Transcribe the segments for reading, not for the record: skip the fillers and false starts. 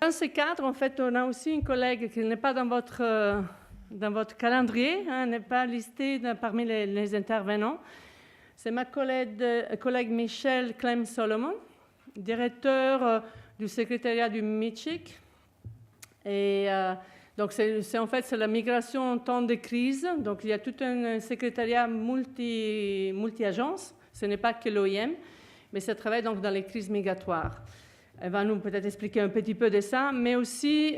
Dans ce cadre, en fait, on a aussi une collègue qui n'est pas dans votre calendrier, hein, n'est pas listée parmi les intervenants. C'est ma collègue Michelle Clem-Solomon, directeur du secrétariat du MICHIC. Et donc, c'est en fait c'est la migration en temps de crise. Donc, il y a tout un secrétariat multi-agences. Ce n'est pas que l'OIM, mais ça travaille donc dans les crises migratoires. Elle va nous peut-être expliquer un petit peu de ça, mais aussi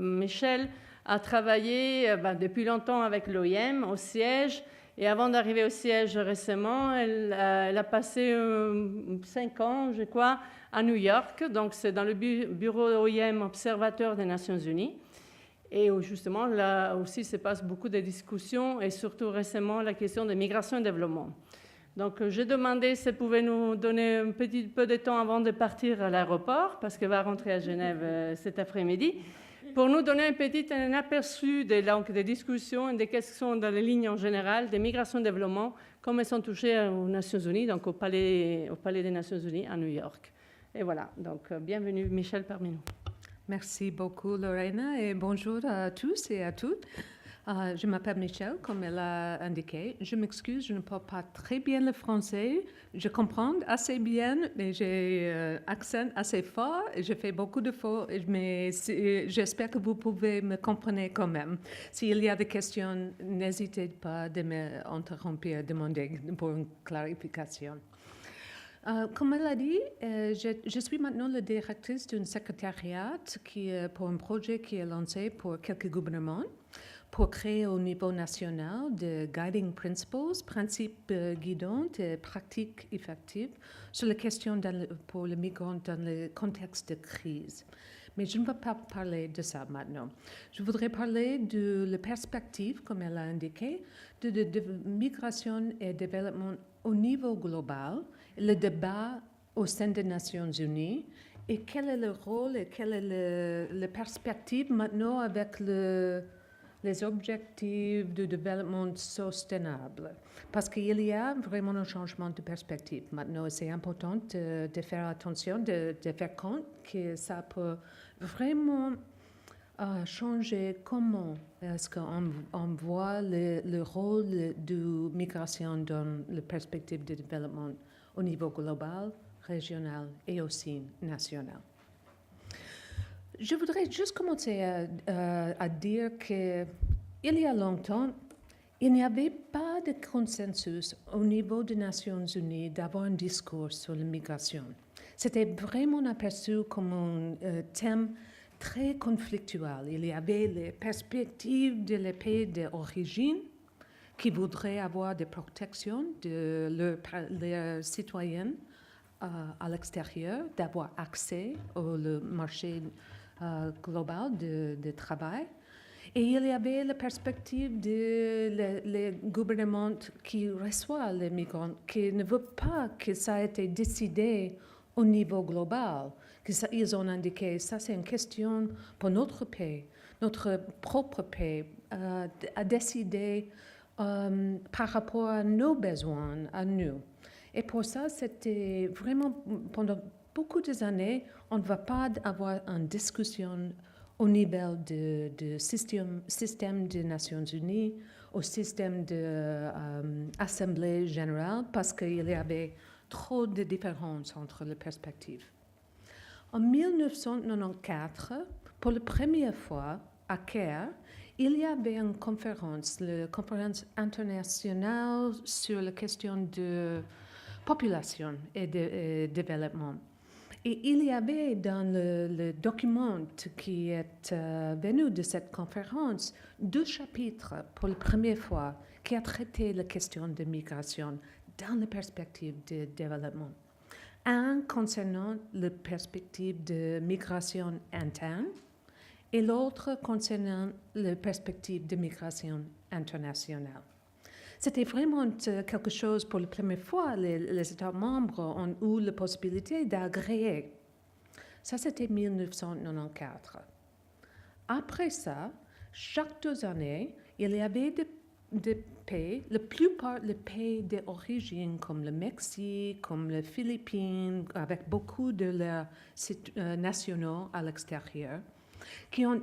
Michelle a travaillé depuis longtemps avec l'OIM au siège, et avant d'arriver au siège récemment, elle a passé 5 ans, je crois, à New York, donc c'est dans le bureau OIM observateur des Nations Unies, et où justement là aussi se passe beaucoup de discussions, et surtout récemment la question de migration et développement. Donc, j'ai demandé si elle pouvait nous donner un petit peu de temps avant de partir à l'aéroport, parce qu'elle va rentrer à Genève cet après-midi, pour nous donner un aperçu des discussions et des questions dans les lignes en général des migrations et développement, comme elles sont touchées aux Nations Unies, donc au Palais des Nations Unies à New York. Et voilà, donc bienvenue Michelle parmi nous. Merci beaucoup Lorena et bonjour à tous et à toutes. Je m'appelle Michelle, comme elle a indiqué. Je m'excuse, je ne parle pas très bien le français. Je comprends assez bien, mais j'ai un accent assez fort. Je fais beaucoup de fautes, mais j'espère que vous pouvez me comprendre quand même. S'il y a des questions, n'hésitez pas de m'interrompre et demander pour une clarification. Comme elle a dit, je suis maintenant la directrice d'un secrétariat pour un projet qui est lancé pour quelques gouvernements pour créer au niveau national de guiding principles, principes guidants et pratiques effectives sur les questions pour les migrants dans le contexte de crise. Mais je ne vais pas parler de ça maintenant. Je voudrais parler de la perspective, comme elle a indiqué, de migration et développement au niveau global, le débat au sein des Nations Unies, et quel est le rôle et quelle est la perspective maintenant avec les objectifs de développement sustainable. Parce qu'il y a vraiment un changement de perspective. Maintenant, c'est important de faire attention, de faire compte que ça peut vraiment changer comment est-ce qu'on voit le rôle de migration dans la perspective de développement au niveau global, régional et aussi national. Je voudrais juste commencer à dire qu'il y a longtemps, il n'y avait pas de consensus au niveau des Nations Unies d'avoir un discours sur l'immigration. C'était vraiment aperçu comme un thème très conflictuel. Il y avait les perspectives de les pays d'origine qui voudraient avoir des protections de leurs citoyens à l'extérieur, d'avoir accès au marché global de travail. Et il y avait la perspective des gouvernements qui reçoivent les migrants, qui ne veulent pas que ça ait été décidé au niveau global. Ils ont indiqué que ça c'est une question pour notre pays, notre propre pays, à décider par rapport à nos besoins, à nous. Et pour ça, c'était vraiment, pendant beaucoup d'années, on ne va pas avoir une discussion au niveau du système des Nations Unies, au système de l'Assemblée générale, parce qu'il y avait trop de différences entre les perspectives. En 1994, pour la première fois, à Caire, il y avait une conférence, la conférence internationale sur la question de population et de développement. Et il y avait dans le document qui est venu de cette conférence 2 chapitres pour la première fois qui a traité la question de migration dans la perspective de développement. Un concernant la perspective de migration interne et l'autre concernant la perspective de migration internationale. C'était vraiment quelque chose pour la première fois, les États membres ont eu la possibilité d'agréer. Ça, c'était 1994. Après ça, chaque 2 années, il y avait des pays, la plupart des pays d'origine, comme le Mexique, comme les Philippines, avec beaucoup de leurs nationaux à l'extérieur, qui ont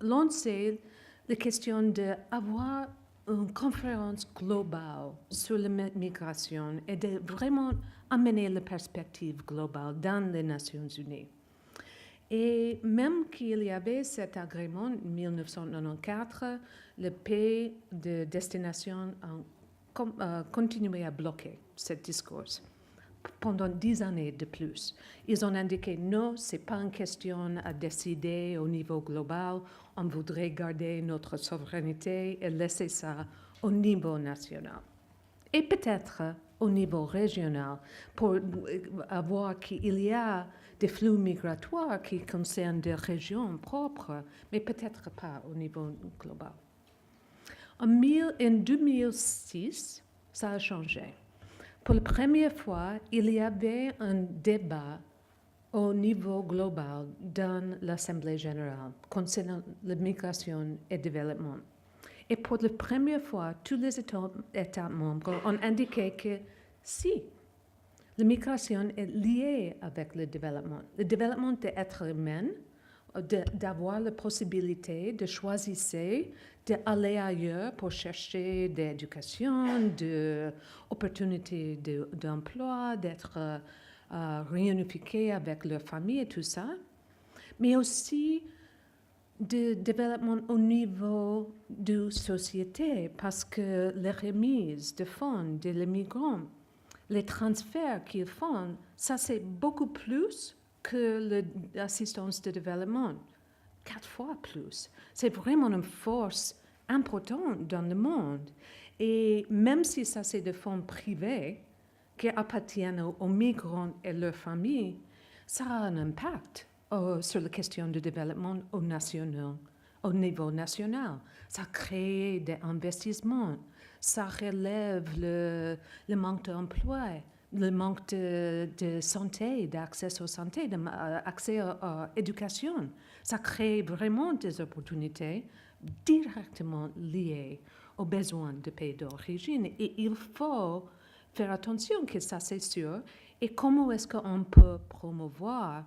lancé la question d'avoir une conférence globale sur la migration et de vraiment amener la perspective globale dans les Nations Unies. Et même qu'il y avait cet agrément en 1994, le pays de destination a continué à bloquer ce discours pendant 10 années de plus. Ils ont indiqué non, ce n'est pas une question à décider au niveau global, on voudrait garder notre souveraineté et laisser ça au niveau national. Et peut-être au niveau régional, pour avoir qu'il y a des flux migratoires qui concernent des régions propres, mais peut-être pas au niveau global. En 2006, ça a changé. Pour la première fois, il y avait un débat au niveau global dans l'Assemblée générale concernant la migration et le développement. Et pour la première fois, tous les États membres ont indiqué que si, la migration est liée avec le développement. Le développement d'être humain, d'avoir la possibilité de choisir, d'aller ailleurs pour chercher de l'éducation, de opportunités d'emploi, d'être réunifié avec leur famille et tout ça, mais aussi de développement au niveau de société, parce que les remises de fonds des migrants, les transferts qu'ils font, ça c'est beaucoup plus que l'assistance de développement, 4 fois plus. C'est vraiment une force importante dans le monde. Et même si ça c'est des fonds privés qui appartiennent aux migrants et leurs familles, ça a un impact sur la question du développement au niveau national. Ça crée des investissements, ça relève le manque d'emploi, le manque de santé, d'accès aux santé, d'accès à l'éducation. Ça crée vraiment des opportunités directement liées aux besoins des pays d'origine. Et il faut faire attention que ça, c'est sûr. Et comment est-ce qu'on peut promouvoir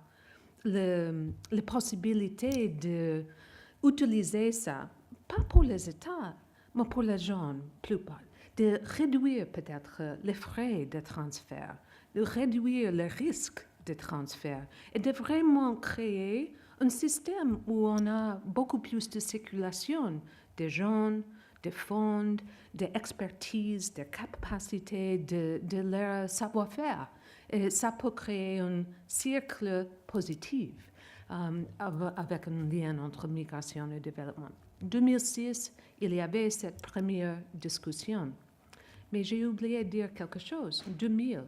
les possibilités d'utiliser ça, pas pour les États, mais pour les gens, plupart, de réduire peut-être les frais de transfert, de réduire les risques de transfert et de vraiment créer un système où on a beaucoup plus de circulation des gens, des fonds, d'expertise, de capacités, de leur savoir-faire. Et ça peut créer un cercle positif avec un lien entre migration et développement. En 2006, il y avait cette première discussion. Mais j'ai oublié de dire quelque chose. 2000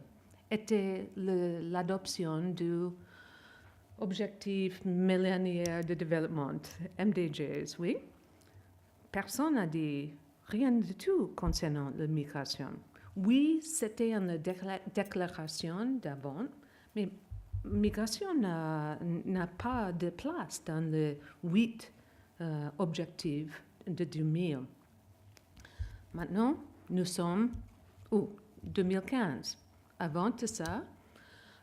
était l'adoption du objectif millénaire de développement, MDGs, oui. Personne n'a dit rien du tout concernant la migration. Oui, c'était une déclaration d'avant, mais migration n'a pas de place dans les 8 objectifs de 2000. Maintenant, nous sommes en 2015. Avant de ça,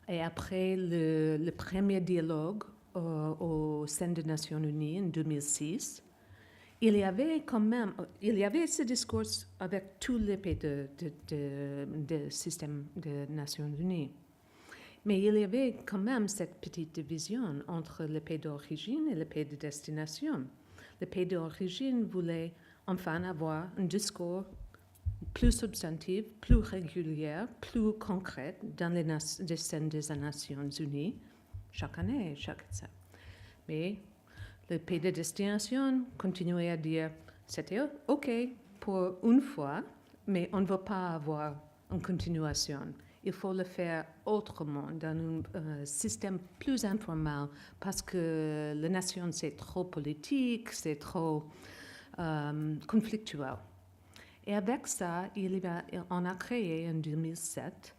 et après le premier dialogue au sein des Nations Unies en 2006, il y avait ce discours avec tous les pays du système des Nations Unies. Mais il y avait quand même cette petite division entre les pays d'origine et les pays de destination. Les pays d'origine voulaient enfin avoir un discours plus substantif, plus régulier, plus concret dans les scènes des Nations Unies, chaque année, chaque ça. Mais le pays de destination continuait à dire c'était OK pour une fois, mais on ne veut pas avoir une continuation. Il faut le faire autrement, dans un système plus informel, parce que la nation, c'est trop politique, c'est trop conflictuel. Et avec ça, on a créé en 2007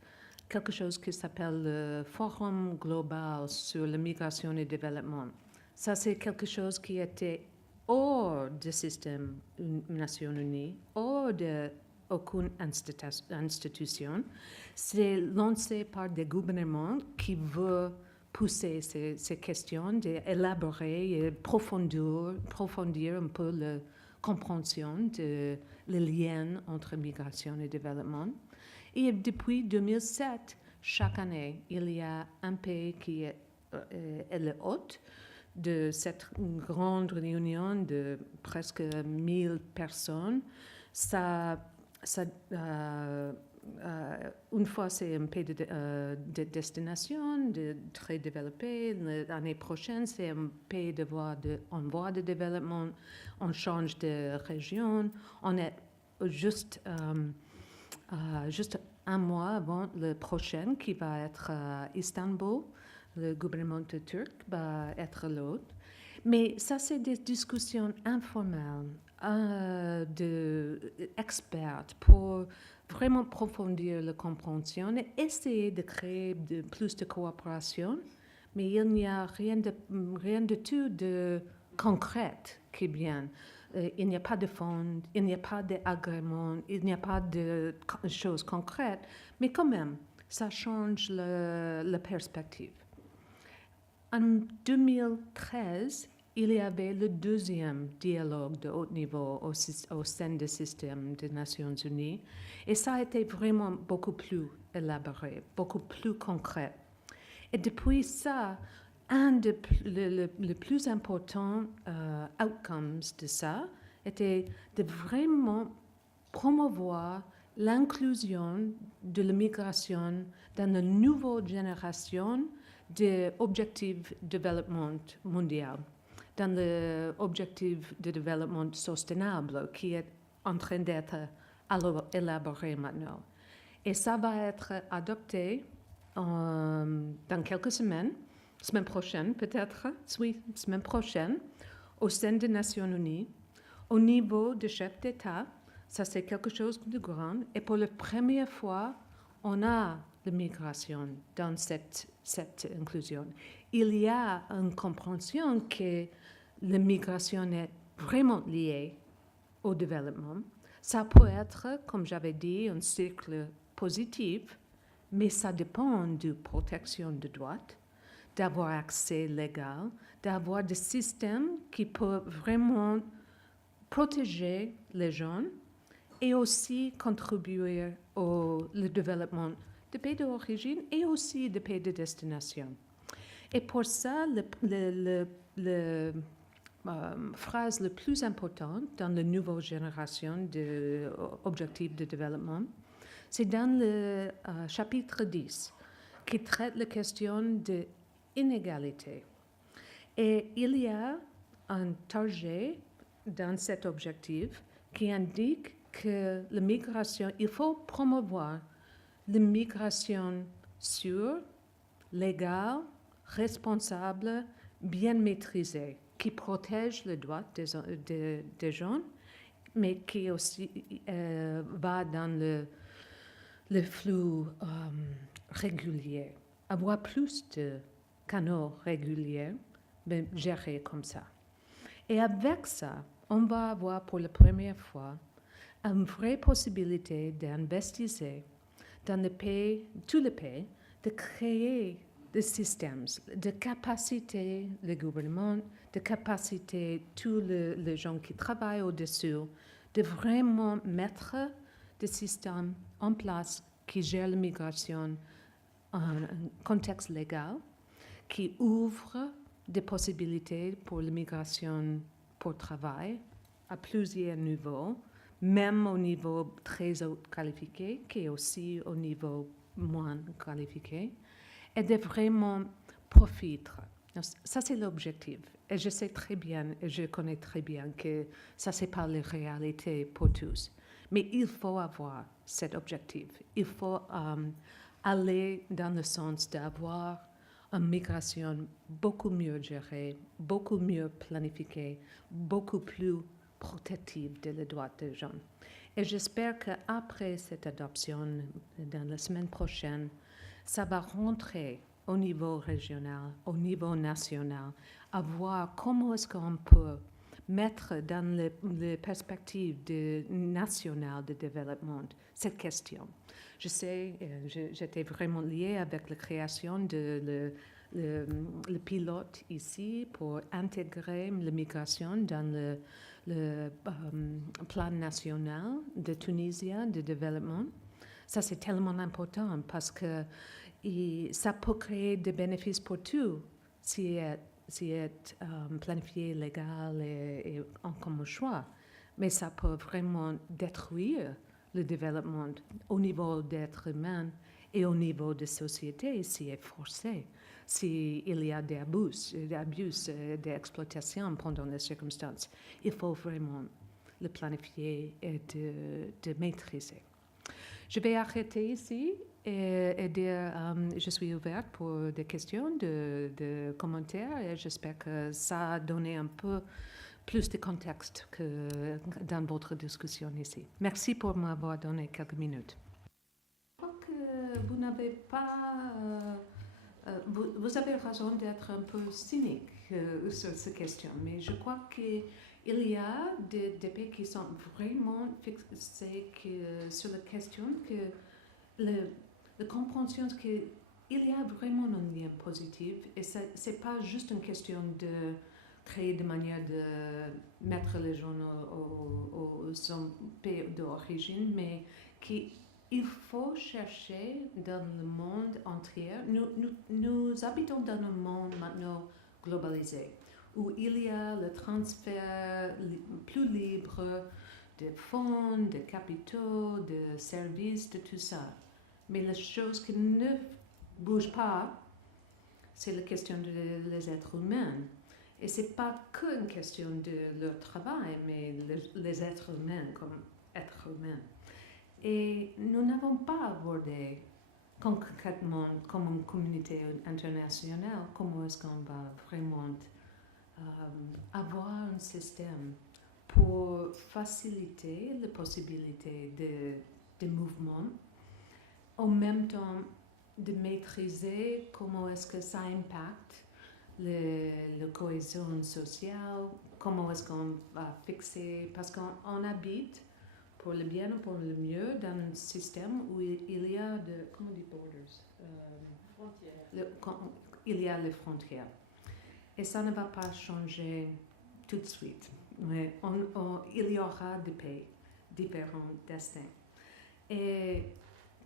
quelque chose qui s'appelle le Forum global sur la migration et le développement. Ça, c'est quelque chose qui était hors du système Nations Unies, hors d'aucune institution. C'est lancé par des gouvernements qui veulent pousser ces questions, d'élaborer et approfondir un peu la compréhension de le lien entre migration et développement. Et depuis 2007, chaque année, il y a un pays qui est le hôte de cette grande réunion de presque 1000 personnes. Une fois, c'est un pays de destination, très développé. L'année prochaine, c'est un pays en voie de développement. On change de région. On est juste un mois avant le prochain, qui va être Istanbul. Le gouvernement turc va être l'autre. Mais ça, c'est des discussions informelles d'experts pour vraiment approfondir la compréhension et essayer de créer plus de coopération. Mais il n'y a rien de tout de concret qui vient. Il n'y a pas de fonds, il n'y a pas d'agrément, il n'y a pas de choses concrètes. Mais quand même, ça change la perspective. En 2013, il y avait le deuxième dialogue de haut niveau au sein du système des Nations Unies, et ça a été vraiment beaucoup plus élaboré, beaucoup plus concret. Et depuis ça, un des le plus importants outcomes de ça était de vraiment promouvoir l'inclusion de l'immigration dans la nouvelle génération des objectifs de développement mondial, dans l'objectif de développement soutenable qui est en train d'être élaboré maintenant. Et ça va être adopté dans quelques semaine prochaine peut-être, oui, semaine prochaine, au sein des Nations Unies, au niveau de chef d'État. Ça, c'est quelque chose de grand. Et pour la première fois, on a l'immigration dans cette inclusion. Il y a une compréhension que l'immigration est vraiment liée au développement. Ça peut être, comme j'avais dit, un cycle positif, mais ça dépend de la protection de droits, d'avoir accès légal, d'avoir des systèmes qui peuvent vraiment protéger les jeunes et aussi contribuer au développement des pays d'origine et aussi des pays de destination. Et pour ça, la phrase la plus importante dans la nouvelle génération d'objectifs de développement, c'est dans le chapitre 10, qui traite la question de inégalité. Et il y a un target dans cet objectif qui indique que l'immigration, il faut promouvoir l'immigration sûre, légale, responsable, bien maîtrisée, qui protège les droits des gens, mais qui aussi va dans le flux régulier. Avoir plus de canaux réguliers, mais gérés comme ça. Et avec ça, on va avoir pour la première fois une vraie possibilité d'investir dans tous les pays, de créer des systèmes, de capacité le gouvernement, de capacité tous les gens qui travaillent au-dessus, de vraiment mettre des systèmes en place qui gèrent l'immigration en un contexte légal, qui ouvrent des possibilités pour l'immigration pour travail à plusieurs niveaux, même au niveau très haut qualifié, qui est aussi au niveau moins qualifié, et de vraiment profiter. Ça, c'est l'objectif. Et je sais très bien, et je connais très bien que ça, c'est pas la réalité pour tous. Mais il faut avoir cet objectif. Il faut aller dans le sens d'avoir une migration beaucoup mieux gérée, beaucoup mieux planifiée, beaucoup plus protective des droits des gens. Et j'espère qu'après cette adoption, dans la semaine prochaine, ça va rentrer au niveau régional, au niveau national, à voir comment est-ce qu'on peut mettre dans les perspectives nationales de développement cette question. Je sais, j'étais vraiment liée avec la création de le pilote ici pour intégrer l'immigration dans le plan national de Tunisie de développement. Ça, c'est tellement important parce que ça peut créer des bénéfices pour tout si c'est planifié, légal et comme choix. Mais ça peut vraiment détruire le développement au niveau d'être humain et au niveau de société si c'est forcé, s'il y a des abus, des exploitations pendant les circonstances. Il faut vraiment le planifier et de maîtriser. Je vais arrêter ici et dire je suis ouverte pour des questions, de commentaires et j'espère que ça a donné un peu plus de contexte que dans votre discussion ici. Merci pour m'avoir donné quelques minutes. Je crois que vous n'avez pas... vous avez raison d'être un peu cynique sur ces questions, mais je crois qu'il y a des pays qui sont vraiment fixés sur la question que la compréhension qu'il y a vraiment un lien positif et ce n'est pas juste une question de créer de manière de mettre les gens au son pays d'origine, mais qu'il faut chercher dans le monde entier. Nous habitons dans un monde maintenant globalisé, où il y a le transfert plus libre de fonds, de capitaux, de services, de tout ça. Mais la chose qui ne bouge pas, c'est la question des êtres humains. Et ce n'est pas qu'une question de leur travail, mais les êtres humains comme êtres humains. Et nous n'avons pas abordé concrètement comme une communauté internationale comment est-ce qu'on va vraiment avoir un système pour faciliter la possibilité de mouvement, en même temps de maîtriser comment est-ce que ça impacte la cohésion sociale, comment est-ce qu'on va fixer, parce qu'on habite pour le bien ou pour le mieux dans un système où il y a comment on dit borders? Frontières. Il y a les frontières. Et ça ne va pas changer tout de suite. Mais il y aura des pays, différents destins. Et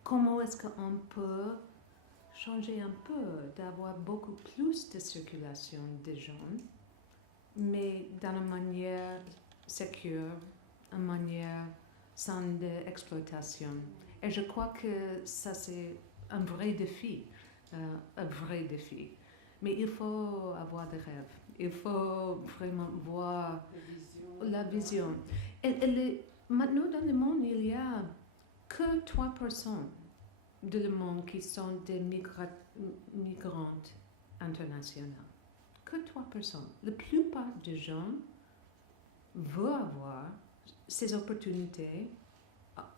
comment est-ce qu'on peut changer un peu, d'avoir beaucoup plus de circulation des gens, mais d'une manière sécure, une manière sans exploitation. Et je crois que ça, c'est un vrai défi, Mais il faut avoir des rêves. Il faut vraiment voir la vision. Maintenant, dans le monde, il n'y a que 3% de le monde qui sont des migrantes internationales. Que 3%. La plupart des gens veulent avoir ces opportunités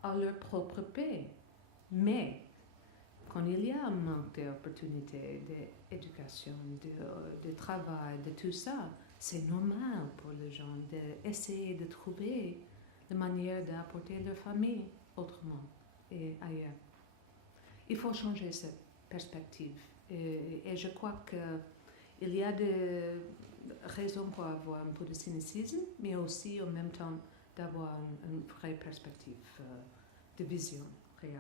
à leur propre pays. Mais quand il y a un manque d'opportunités, d'éducation, de travail, de tout ça, c'est normal pour les gens d'essayer de trouver la manière d'apporter leur famille autrement et ailleurs. Il faut changer cette perspective. Et je crois qu'il y a des raisons pour avoir un peu de cynicisme, mais aussi en même temps d'avoir une vraie perspective de vision réelle.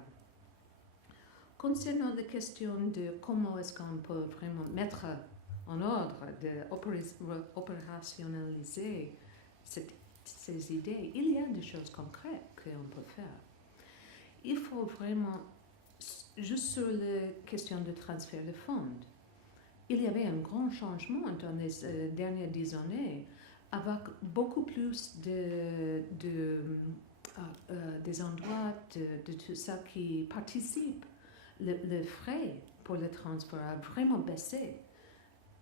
Concernant la question de comment est-ce qu'on peut vraiment mettre en ordre, opérationnaliser ces idées, il y a des choses concrètes qu'on peut faire. Il faut vraiment, juste sur la question de transfert de fonds, il y avait un grand changement dans les dernières 10 années, avec beaucoup plus des endroits de tout ça qui participent. Le frais pour le transport a vraiment baissé.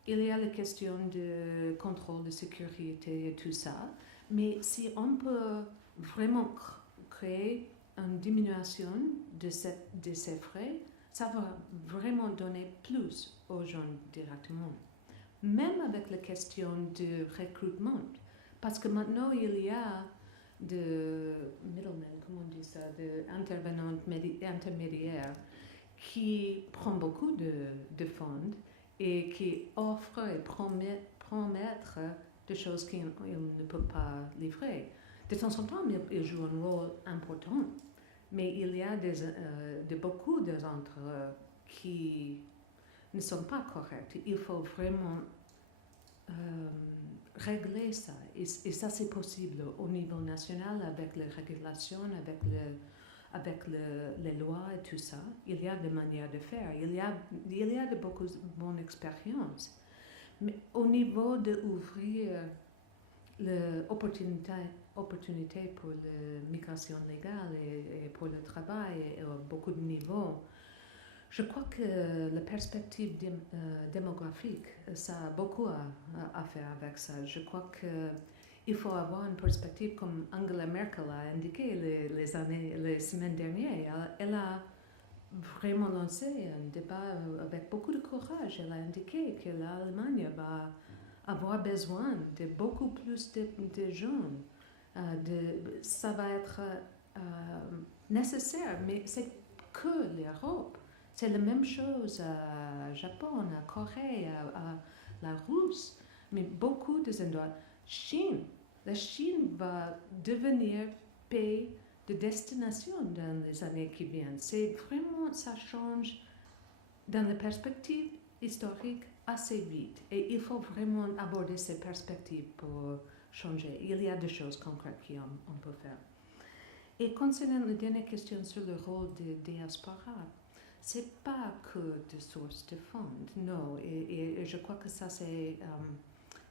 Il y a la question de contrôle de sécurité et tout ça, mais si on peut vraiment créer une diminution de ces frais, ça va vraiment donner plus aux gens directement. Même avec la question de recrutement, Parce que maintenant, il y a de middlemen, comment on dit ça, d'intervenants intermédiaires qui prennent beaucoup de fonds et qui offrent et promettent des choses qu'ils ne peuvent pas livrer. De temps en temps, ils jouent un rôle important, mais il y a beaucoup d'entre eux qui ne sont pas corrects. Il faut vraiment régler ça. Et ça, c'est possible au niveau national avec les régulations, avec les lois et tout ça. Il y a des manières de faire. Il y a de beaucoup de bonnes expériences. Mais au niveau d'ouvrir l'opportunité pour la migration légale et pour le travail à beaucoup de niveaux, je crois que la perspective démographique, ça a beaucoup à faire avec ça. Je crois qu'il faut avoir une perspective comme Angela Merkel a indiqué les semaines dernières. Elle a vraiment lancé un débat avec beaucoup de courage. Elle a indiqué que l'Allemagne va avoir besoin de beaucoup plus de jeunes. Ça va être nécessaire, mais c'est que l'Europe. C'est la même chose à Japon, à Corée, à la Russie, mais beaucoup des endroits. La Chine va devenir pays de destination dans les années qui viennent. C'est vraiment, ça change dans la perspective historique assez vite. Et il faut vraiment aborder ces perspectives pour changer. Il y a des choses concrètes qu'on peut faire. Et concernant la dernière question sur le rôle des diasporas, c'est pas que de sources de fonds, non. Et je crois que ça, c'est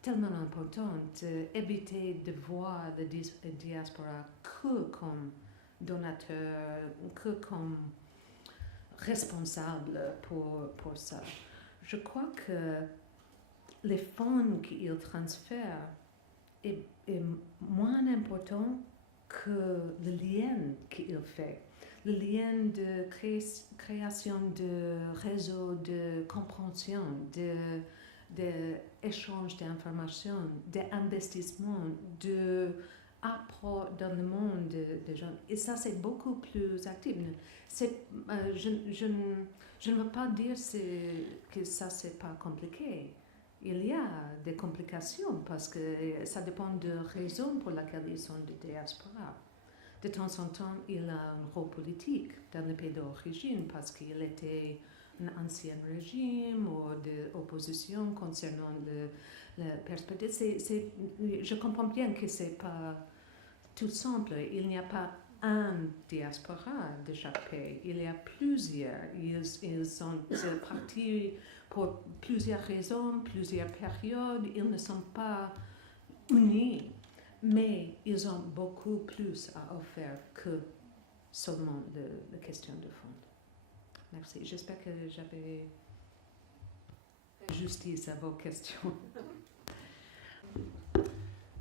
tellement important d'éviter de voir la diaspora que comme donateur, que comme responsable pour ça. Je crois que les fonds qu'ils transfèrent est moins important que le lien qu'il fait. Le lien de création de réseaux de compréhension, d'échange d'informations, d'investissement, d'apport dans le monde des gens. Et ça, c'est beaucoup plus actif. Je ne veux pas dire que ça, c'est pas compliqué. Il y a des complications parce que ça dépend de raisons pour lesquelles ils sont de diaspora. De temps en temps, il a un rôle politique dans le pays d'origine parce qu'il était un ancien régime ou d'opposition concernant la perspective. Je comprends bien que ce n'est pas tout simple. Il n'y a pas un diaspora de chaque pays. Il y a plusieurs. Ils sont partis pour plusieurs raisons, plusieurs périodes. Ils ne sont pas unis. Mais ils ont beaucoup plus à offrir que seulement la question de fond. Merci. J'espère que j'avais fait justice à vos questions.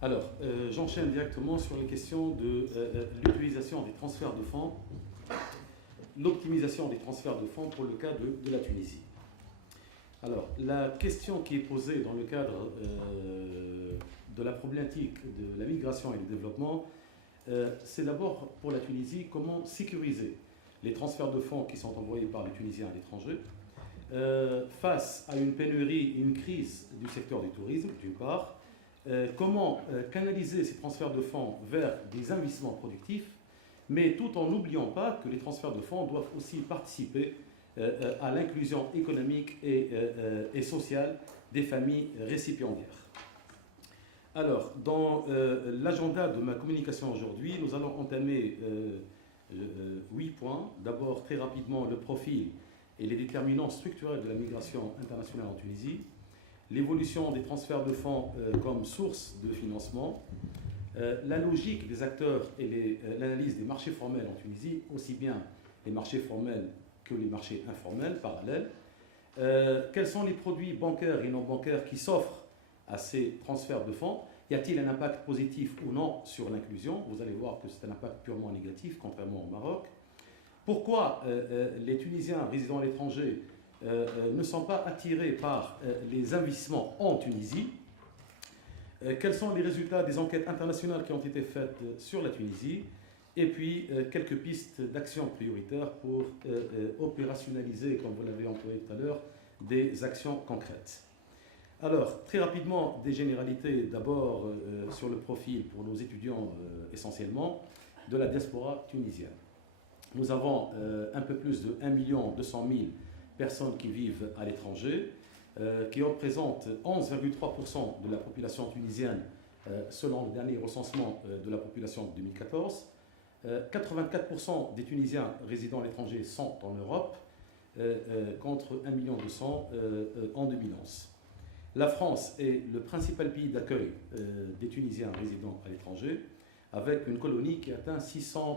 Alors, j'enchaîne directement sur les questions de l'utilisation des transferts de fonds, l'optimisation des transferts de fonds pour le cas de la Tunisie. Alors, la question qui est posée dans le cadre de la problématique de la migration et du développement, c'est d'abord pour la Tunisie comment sécuriser les transferts de fonds qui sont envoyés par les Tunisiens à l'étranger face à une pénurie, une crise du secteur du tourisme, d'une part, comment canaliser ces transferts de fonds vers des investissements productifs, mais tout en n'oubliant pas que les transferts de fonds doivent aussi participer à l'inclusion économique et sociale des familles récipiendaires. Alors, dans l'agenda de ma communication aujourd'hui, nous allons entamer 8 points. D'abord, très rapidement, le profil et les déterminants structurels de la migration internationale en Tunisie, l'évolution des transferts de fonds comme source de financement, la logique des acteurs et l'analyse des marchés formels en Tunisie, aussi bien les marchés formels que les marchés informels parallèles, quels sont les produits bancaires et non bancaires qui s'offrent à ces transferts de fonds. Y a-t-il un impact positif ou non sur l'inclusion? Vous allez voir que c'est un impact purement négatif, contrairement au Maroc. Pourquoi les Tunisiens résidant à l'étranger ne sont pas attirés par les investissements en Tunisie? Quels sont les résultats des enquêtes internationales qui ont été faites sur la Tunisie? Et puis, quelques pistes d'action prioritaires pour opérationnaliser, comme vous l'avez employé tout à l'heure, des actions concrètes. Alors, très rapidement, des généralités, d'abord sur le profil pour nos étudiants essentiellement, de la diaspora tunisienne. Nous avons un peu plus de 1 200 000 personnes qui vivent à l'étranger, qui représentent 11,3% de la population tunisienne selon le dernier recensement de la population de 2014. 84% des Tunisiens résidant à l'étranger sont en Europe, contre 1 200 000 en 2011. La France est le principal pays d'accueil des Tunisiens résidant à l'étranger, avec une colonie qui atteint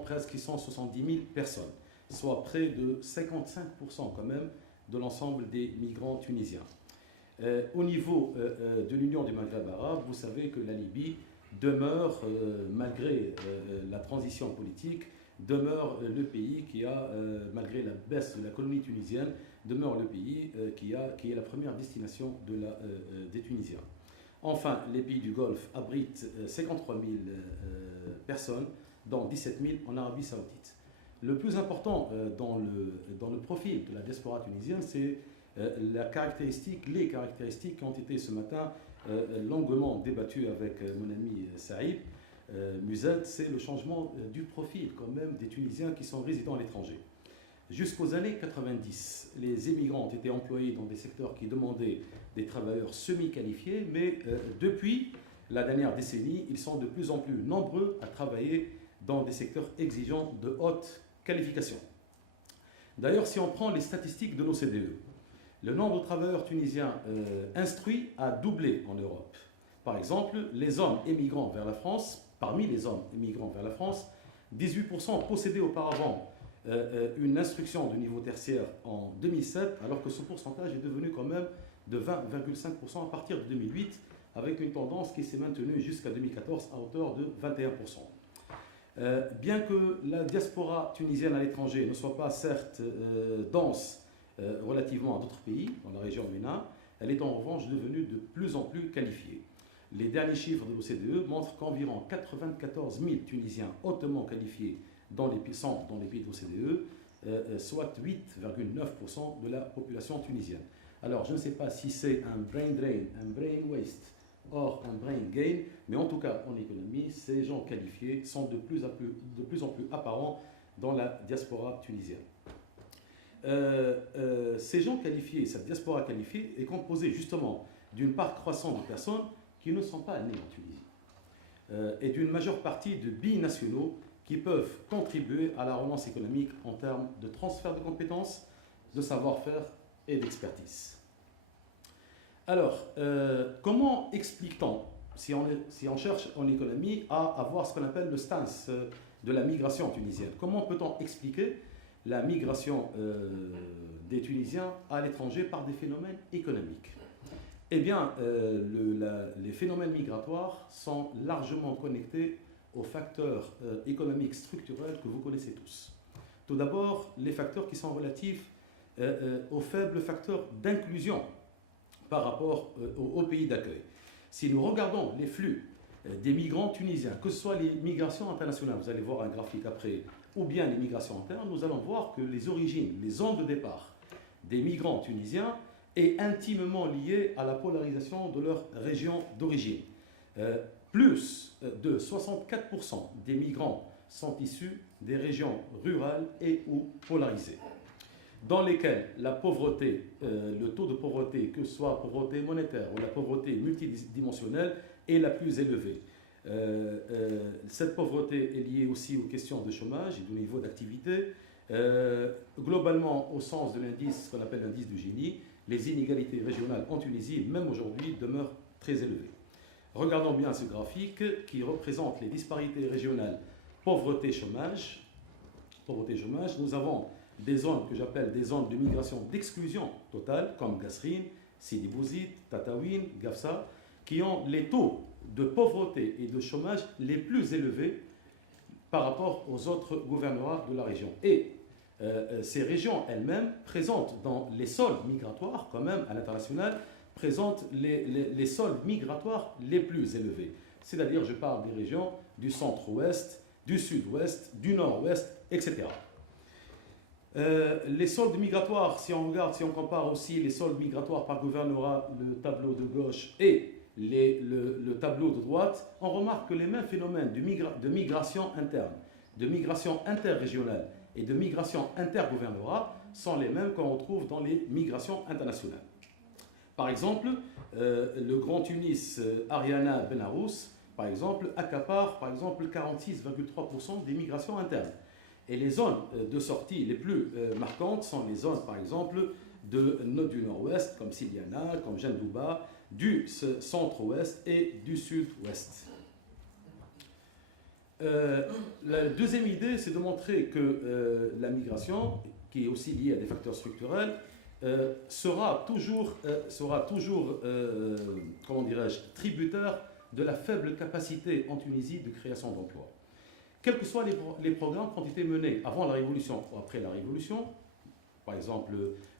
presque 670 000 personnes, soit près de 55% quand même de l'ensemble des migrants tunisiens. Au niveau de l'Union du Maghreb arabe, vous savez que la Libye demeure, malgré la transition politique, demeure le pays qui a, malgré la baisse de la colonie tunisienne, demeure le pays qui est la première destination des Tunisiens. Enfin, les pays du Golfe abritent 53 000 personnes, dont 17 000 en Arabie Saoudite. Le plus important dans le profil de la diaspora tunisienne, c'est les caractéristiques qui ont été ce matin longuement débattues avec mon ami Saïd Mused, c'est le changement du profil quand même des Tunisiens qui sont résidents à l'étranger. Jusqu'aux années 90, les émigrants ont été employés dans des secteurs qui demandaient des travailleurs semi-qualifiés, mais depuis la dernière décennie, ils sont de plus en plus nombreux à travailler dans des secteurs exigeants de haute qualification. D'ailleurs, si on prend les statistiques de l'OCDE, le nombre de travailleurs tunisiens instruits a doublé en Europe. Par exemple, les hommes émigrants vers la France, parmi les hommes émigrants vers la France, 18% possédaient auparavant une instruction de niveau tertiaire en 2007, alors que ce pourcentage est devenu quand même de 20,5% à partir de 2008, avec une tendance qui s'est maintenue jusqu'à 2014 à hauteur de 21%. Bien que la diaspora tunisienne à l'étranger ne soit pas certes dense relativement à d'autres pays, dans la région MENA, elle est en revanche devenue de plus en plus qualifiée. Les derniers chiffres de l'OCDE montrent qu'environ 94 000 Tunisiens hautement qualifiés dans les pays de l'OCDE, soit 8,9% de la population tunisienne. Alors, je ne sais pas si c'est un brain drain, un brain waste, or un brain gain, mais en tout cas, en économie, ces gens qualifiés sont de plus en plus apparents dans la diaspora tunisienne. Ces gens qualifiés, cette diaspora qualifiée, est composée justement d'une part croissante de personnes qui ne sont pas nées en Tunisie, et d'une majeure partie de binationaux qui peuvent contribuer à la relance économique en termes de transfert de compétences, de savoir-faire et d'expertise. Alors, comment explique-t-on, si on cherche en économie à avoir ce qu'on appelle le stance de la migration tunisienne, comment peut-on expliquer la migration des Tunisiens à l'étranger par des phénomènes économiques? Eh bien, les phénomènes migratoires sont largement connectés aux facteurs économiques structurels que vous connaissez tous. Tout d'abord, les facteurs qui sont relatifs aux faibles facteurs d'inclusion par rapport aux pays d'accueil. Si nous regardons les flux des migrants tunisiens, que ce soit les migrations internationales, vous allez voir un graphique après, ou bien les migrations internes, nous allons voir que les origines, les zones de départ des migrants tunisiens est intimement liée à la polarisation de leur région d'origine. Plus de 64% des migrants sont issus des régions rurales et ou polarisées, dans lesquelles la pauvreté, le taux de pauvreté, que ce soit pauvreté monétaire ou la pauvreté multidimensionnelle, est la plus élevée. Cette pauvreté est liée aussi aux questions de chômage et de niveau d'activité. Globalement, au sens de l'indice, ce qu'on appelle l'indice de Gini, les inégalités régionales en Tunisie, même aujourd'hui, demeurent très élevées. Regardons bien ce graphique qui représente les disparités régionales pauvreté-chômage. Pauvreté-chômage, nous avons des zones que j'appelle des zones de migration d'exclusion totale, comme Gasserine, Sidi Bouzid, Tataouine, Gafsa, qui ont les taux de pauvreté et de chômage les plus élevés par rapport aux autres gouvernorats de la région. Et ces régions elles-mêmes présentent dans les sols migratoires, quand même, à l'international, présentent les soldes migratoires les plus élevés. C'est-à-dire, je parle des régions du centre-ouest, du sud-ouest, du nord-ouest, etc. Les soldes migratoires, si on regarde, si on compare aussi les soldes migratoires par gouvernorat, le tableau de gauche et le tableau de droite, on remarque que les mêmes phénomènes de migration interne, de migration interrégionale et de migration intergouvernorat sont les mêmes qu'on retrouve dans les migrations internationales. Par exemple, le Grand Tunis Ariana Benarous, par exemple, accapare par exemple 46,3% des migrations internes. Et les zones de sortie les plus marquantes sont les zones, par exemple, du nord-ouest, comme Siliana, comme Jendouba, du centre-ouest et du sud-ouest. La deuxième idée, c'est de montrer que la migration, qui est aussi liée à des facteurs structurels, sera toujours comment dirais-je, tributaire de la faible capacité en Tunisie de création d'emplois. Quels que soient les programmes qui ont été menés avant la Révolution ou après la Révolution, par exemple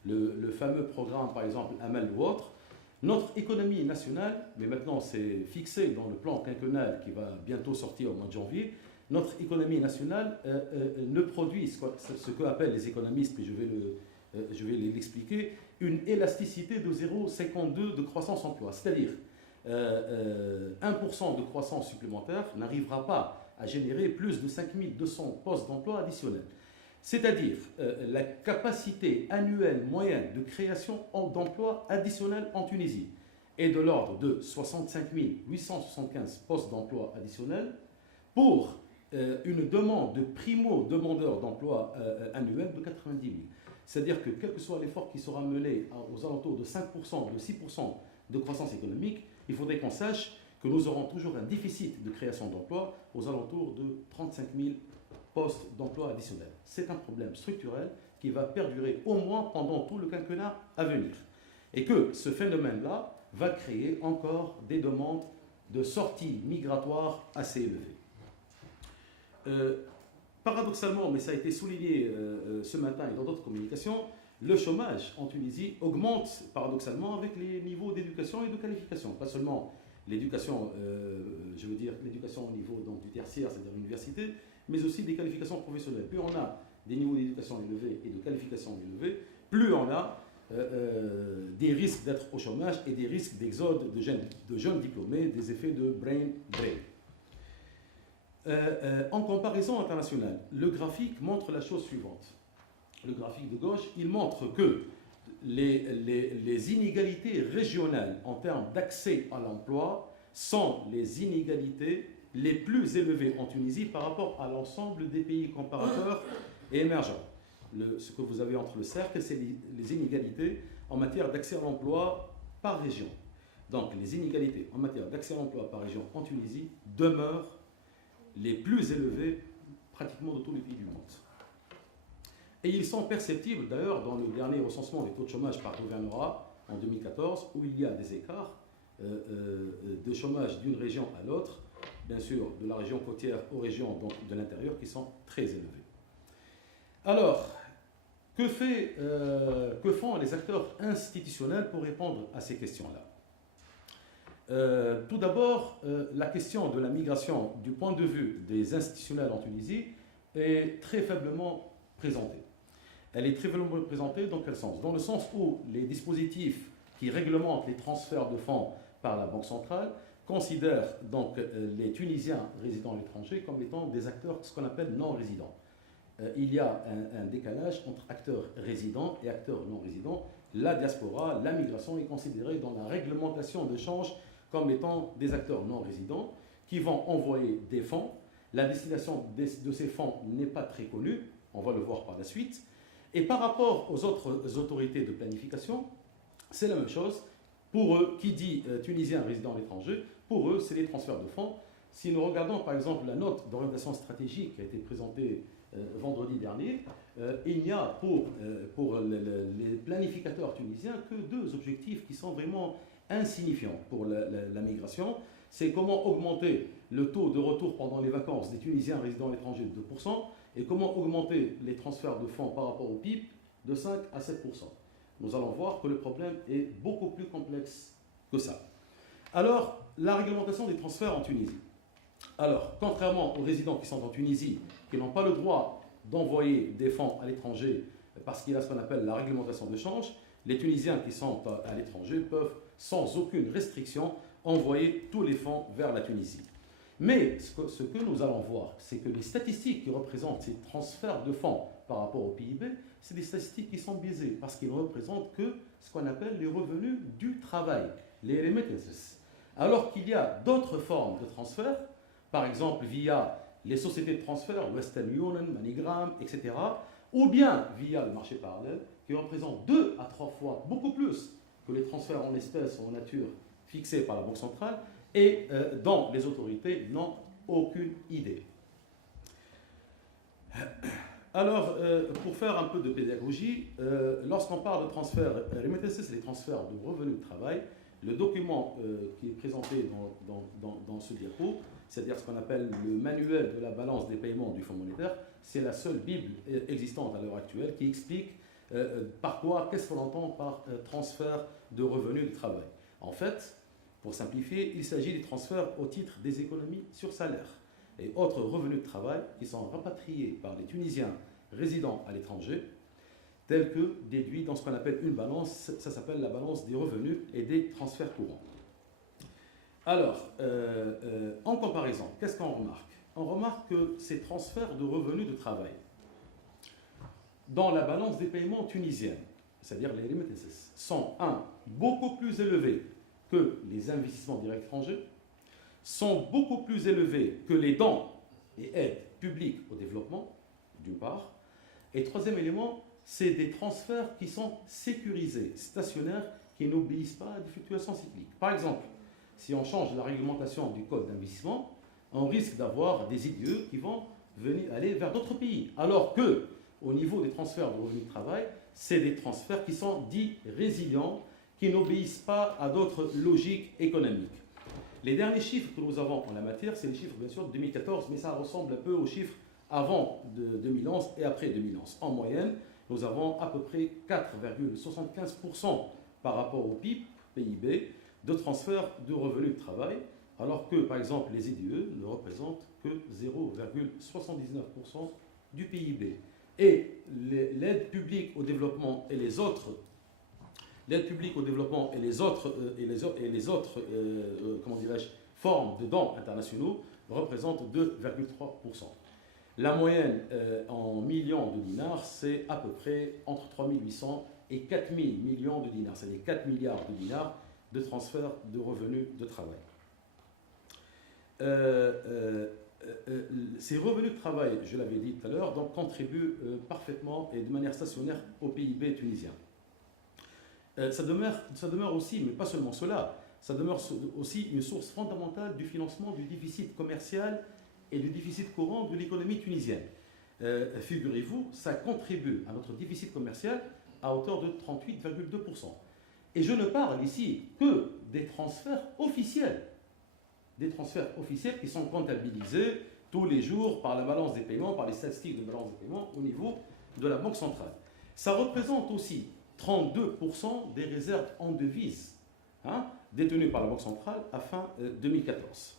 le fameux programme, par exemple Amal ou autre, notre économie nationale, mais maintenant c'est fixé dans le plan quinquennal qui va bientôt sortir au mois de janvier, notre économie nationale ne produit ce qu'appellent les économistes, mais je vais l'expliquer, une élasticité de 0,52 de croissance emploi. C'est-à-dire 1% de croissance supplémentaire n'arrivera pas à générer plus de 5200 postes d'emploi additionnels. C'est-à-dire la capacité annuelle moyenne de création d'emplois additionnels en Tunisie est de l'ordre de 65 875 postes d'emploi additionnels pour une demande de primo-demandeurs d'emploi annuels de 90 000. C'est-à-dire que quel que soit l'effort qui sera mené aux alentours de 5%, de 6% de croissance économique, il faudrait qu'on sache que nous aurons toujours un déficit de création d'emplois aux alentours de 35 000 postes d'emploi additionnels. C'est un problème structurel qui va perdurer au moins pendant tout le quinquennat à venir. Et que ce phénomène-là va créer encore des demandes de sortie migratoire assez élevées. Paradoxalement, mais ça a été souligné ce matin et dans d'autres communications, le chômage en Tunisie augmente paradoxalement avec les niveaux d'éducation et de qualification. Pas seulement l'éducation, je veux dire l'éducation au niveau donc, du tertiaire, c'est-à-dire l'université, mais aussi des qualifications professionnelles. Plus on a des niveaux d'éducation élevés et de qualification élevés, plus on a des risques d'être au chômage et des risques d'exode de jeunes diplômés, des effets de brain drain. En comparaison internationale, le graphique montre la chose suivante. Le graphique de gauche, il montre que les inégalités régionales en termes d'accès à l'emploi sont les inégalités les plus élevées en Tunisie par rapport à l'ensemble des pays comparateurs et émergents. Ce que vous avez entre le cercle, c'est les inégalités en matière d'accès à l'emploi par région. Donc les inégalités en matière d'accès à l'emploi par région en Tunisie demeurent les plus élevées pratiquement de tous les pays du monde. Et ils sont perceptibles d'ailleurs dans le dernier recensement des taux de chômage par gouvernorat en 2014, où il y a des écarts de chômage d'une région à l'autre, bien sûr de la région côtière aux régions donc, de l'intérieur, qui sont très élevés. Alors, que font les acteurs institutionnels pour répondre à ces questions-là ? Tout d'abord, la question de la migration du point de vue des institutionnels en Tunisie est très faiblement présentée. Elle est très faiblement présentée dans quel sens ? Dans le sens où les dispositifs qui réglementent les transferts de fonds par la Banque centrale considèrent donc les Tunisiens résidant à l'étranger comme étant des acteurs, ce qu'on appelle non-résidents. Il y a un décalage entre acteurs résidents et acteurs non-résidents. La diaspora, la migration est considérée dans la réglementation de change comme étant des acteurs non-résidents qui vont envoyer des fonds. La destination de ces fonds n'est pas très connue, on va le voir par la suite. Et par rapport aux autres autorités de planification, c'est la même chose. Pour eux, qui dit Tunisien résident à l'étranger, pour eux, c'est les transferts de fonds. Si nous regardons par exemple la note d'orientation stratégique qui a été présentée vendredi dernier, il n'y a pour les planificateurs tunisiens que deux objectifs qui sont vraiment insignifiants pour la migration. C'est comment augmenter le taux de retour pendant les vacances des Tunisiens résidant à l'étranger de 2% et comment augmenter les transferts de fonds par rapport au PIB de 5 à 7%. nous allons voir que le problème est beaucoup plus complexe que ça. Alors, la réglementation des transferts en Tunisie. Alors, contrairement aux résidents qui sont en Tunisie, qui n'ont pas le droit d'envoyer des fonds à l'étranger parce qu'il y a ce qu'on appelle la réglementation de change, les Tunisiens qui sont à l'étranger peuvent, sans aucune restriction, envoyer tous les fonds vers la Tunisie. Mais ce que nous allons voir, c'est que les statistiques qui représentent ces transferts de fonds par rapport au PIB, c'est des statistiques qui sont biaisées parce qu'ils ne représentent que ce qu'on appelle les revenus du travail, les remittances. Alors qu'il y a d'autres formes de transferts, par exemple via les sociétés de transfert, Western Union, MoneyGram, etc., ou bien via le marché parallèle, qui représente 2 à 3 fois beaucoup plus que les transferts en espèces ou en nature fixés par la Banque centrale, et dont les autorités n'ont aucune idée. Alors, pour faire un peu de pédagogie, lorsqu'on parle de transfert remittances, c'est les transferts de revenus de travail. Le document qui est présenté dans ce diapo, c'est-à-dire ce qu'on appelle le manuel de la balance des paiements du Fonds monétaire, c'est la seule Bible existante à l'heure actuelle qui explique par quoi, qu'est-ce qu'on entend par transfert de revenus de travail. En fait, pour simplifier, il s'agit des transferts au titre des économies sur salaire et autres revenus de travail qui sont rapatriés par les Tunisiens résidant à l'étranger, tels que déduits dans ce qu'on appelle une balance, ça s'appelle la balance des revenus et des transferts courants. Alors, en comparaison, qu'est-ce qu'on remarque? On remarque que ces transferts de revenus de travail, dans la balance des paiements tunisienne, c'est-à-dire les remittances, sont beaucoup plus élevés que les investissements directs étrangers, sont beaucoup plus élevés que les dons et aides publiques au développement, d'une part. Et troisième élément, c'est des transferts qui sont sécurisés, stationnaires, qui n'obéissent pas à des fluctuations cycliques. Par exemple, si on change la réglementation du code d'investissement, on risque d'avoir des IDE qui vont aller vers d'autres pays. Alors que, au niveau des transferts de revenus de travail, c'est des transferts qui sont dits résilients, qui n'obéissent pas à d'autres logiques économiques. Les derniers chiffres que nous avons en la matière, c'est les chiffres bien sûr de 2014, mais ça ressemble un peu aux chiffres avant 2011 et après 2011. En moyenne, nous avons à peu près 4,75% par rapport au PIB de transfert de revenus de travail, alors que par exemple les IDE ne représentent que 0,79% du PIB. Et l'aide publique au développement et les autres comment dirais-je, formes de dons internationaux représentent 2,3%. La moyenne en millions de dinars, c'est à peu près entre 3 800 et 4 000 millions de dinars, c'est-à-dire 4 milliards de dinars de transfert de revenus de travail. Ces revenus de travail, je l'avais dit tout à l'heure, donc contribuent parfaitement et de manière stationnaire au PIB tunisien. Ça demeure aussi, mais pas seulement cela, ça demeure aussi une source fondamentale du financement du déficit commercial et du déficit courant de l'économie tunisienne. Figurez-vous, ça contribue à notre déficit commercial à hauteur de 38,2%. Et je ne parle ici que des transferts officiels. Des transferts officiels qui sont comptabilisés tous les jours par la balance des paiements, par les statistiques de balance des paiements au niveau de la Banque centrale. Ça représente aussi 32% des réserves en devises détenues par la Banque centrale à fin 2014.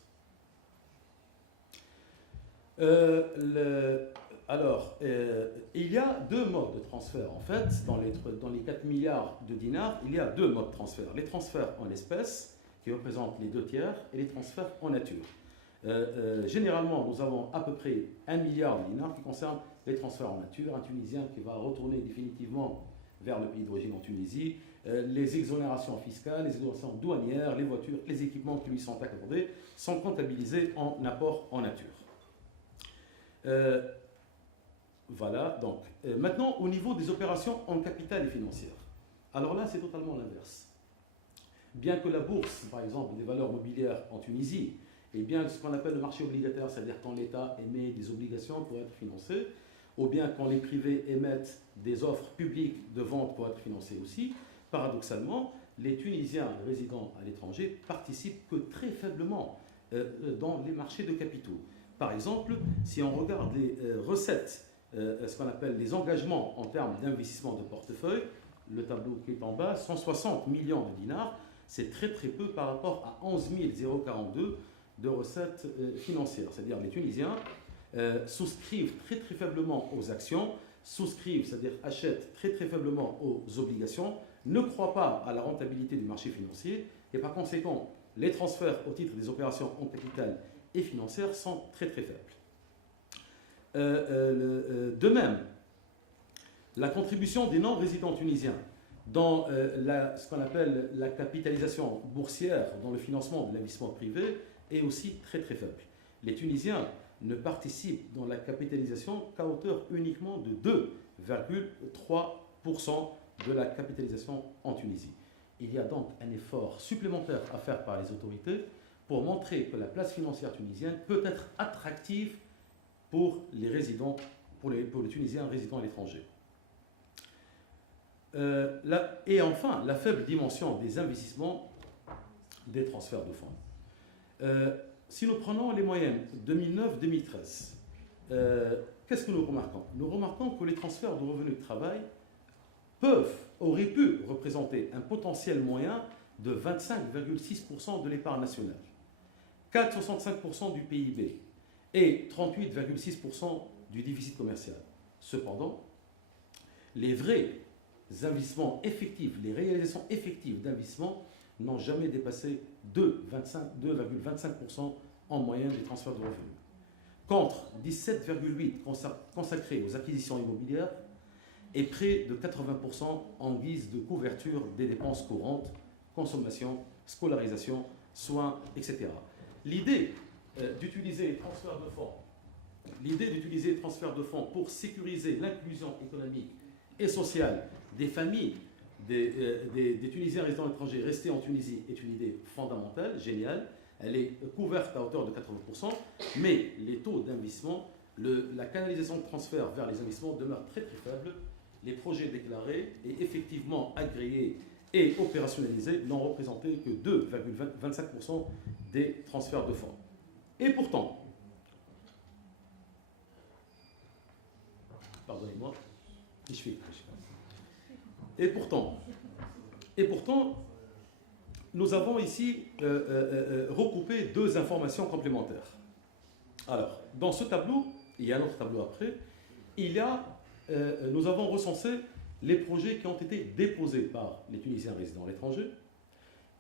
Il y a deux modes de transfert. En fait, dans les 4 milliards de dinars, il y a deux modes de transfert. Les transferts en espèces, qui représentent les 2 tiers, et les transferts en nature. Généralement, nous avons à peu près 1 milliard de dinars qui concernent les transferts en nature. Un Tunisien qui va retourner définitivement vers le pays d'origine en Tunisie, les exonérations fiscales, les exonérations douanières, les voitures, les équipements qui lui sont accordés sont comptabilisés en apport en nature. Voilà, donc. Maintenant, au niveau des opérations en capital et financières. Alors là, c'est totalement l'inverse. Bien que la bourse, par exemple, des valeurs mobilières en Tunisie, et bien ce qu'on appelle le marché obligataire, c'est-à-dire quand l'État émet des obligations pour être financé, ou bien quand les privés émettent des offres publiques de vente pour être financés aussi, paradoxalement, les Tunisiens résidant à l'étranger participent que très faiblement dans les marchés de capitaux. Par exemple, si on regarde les recettes, ce qu'on appelle les engagements en termes d'investissement de portefeuille, le tableau qui est en bas, 160 millions de dinars, c'est très très peu par rapport à 11 042 de recettes financières. C'est-à-dire les Tunisiens souscrivent très très faiblement aux actions, souscrivent, c'est-à-dire achètent très très faiblement aux obligations, ne croient pas à la rentabilité du marché financier et par conséquent, les transferts au titre des opérations en capital et financières sont très très faibles. De même, la contribution des non-résidents tunisiens dans ce qu'on appelle la capitalisation boursière, dans le financement de l'investissement privé, est aussi très très faible. Les Tunisiens ne participent dans la capitalisation qu'à hauteur uniquement de 2,3% de la capitalisation en Tunisie. Il y a donc un effort supplémentaire à faire par les autorités pour montrer que la place financière tunisienne peut être attractive pour les résidents, pour les Tunisiens résidant à l'étranger. Et enfin, la faible dimension des investissements des transferts de fonds. Si nous prenons les moyennes 2009-2013, qu'est-ce que nous remarquons? Nous remarquons que les transferts de revenus de travail auraient pu représenter un potentiel moyen de 25,6% de l'épargne nationale, 4,65% du PIB et 38,6% du déficit commercial. Cependant, les vrais investissements effectifs, les réalisations effectives d'investissement n'ont jamais dépassé 2,25% en moyenne des transferts de revenus, contre 17,8% consacrés aux acquisitions immobilières et près de 80% en guise de couverture des dépenses courantes, consommation, scolarisation, soins, etc. L'idée d'utiliser les transferts de fonds pour sécuriser l'inclusion économique et sociale des familles des Tunisiens résidant à l'étranger restés en Tunisie est une idée fondamentale, géniale. Elle est couverte à hauteur de 80%, mais les taux d'investissement, la canalisation de transfert vers les investissements demeure très très faible. Les projets déclarés et effectivement agréés et opérationnalisés n'ont représenté que 2,25% des transferts de fonds. Et pourtant, pardonnez-moi, et pourtant, nous avons ici recoupé deux informations complémentaires. Alors, dans ce tableau, il y a un autre tableau après, nous avons recensé les projets qui ont été déposés par les Tunisiens résidant à l'étranger,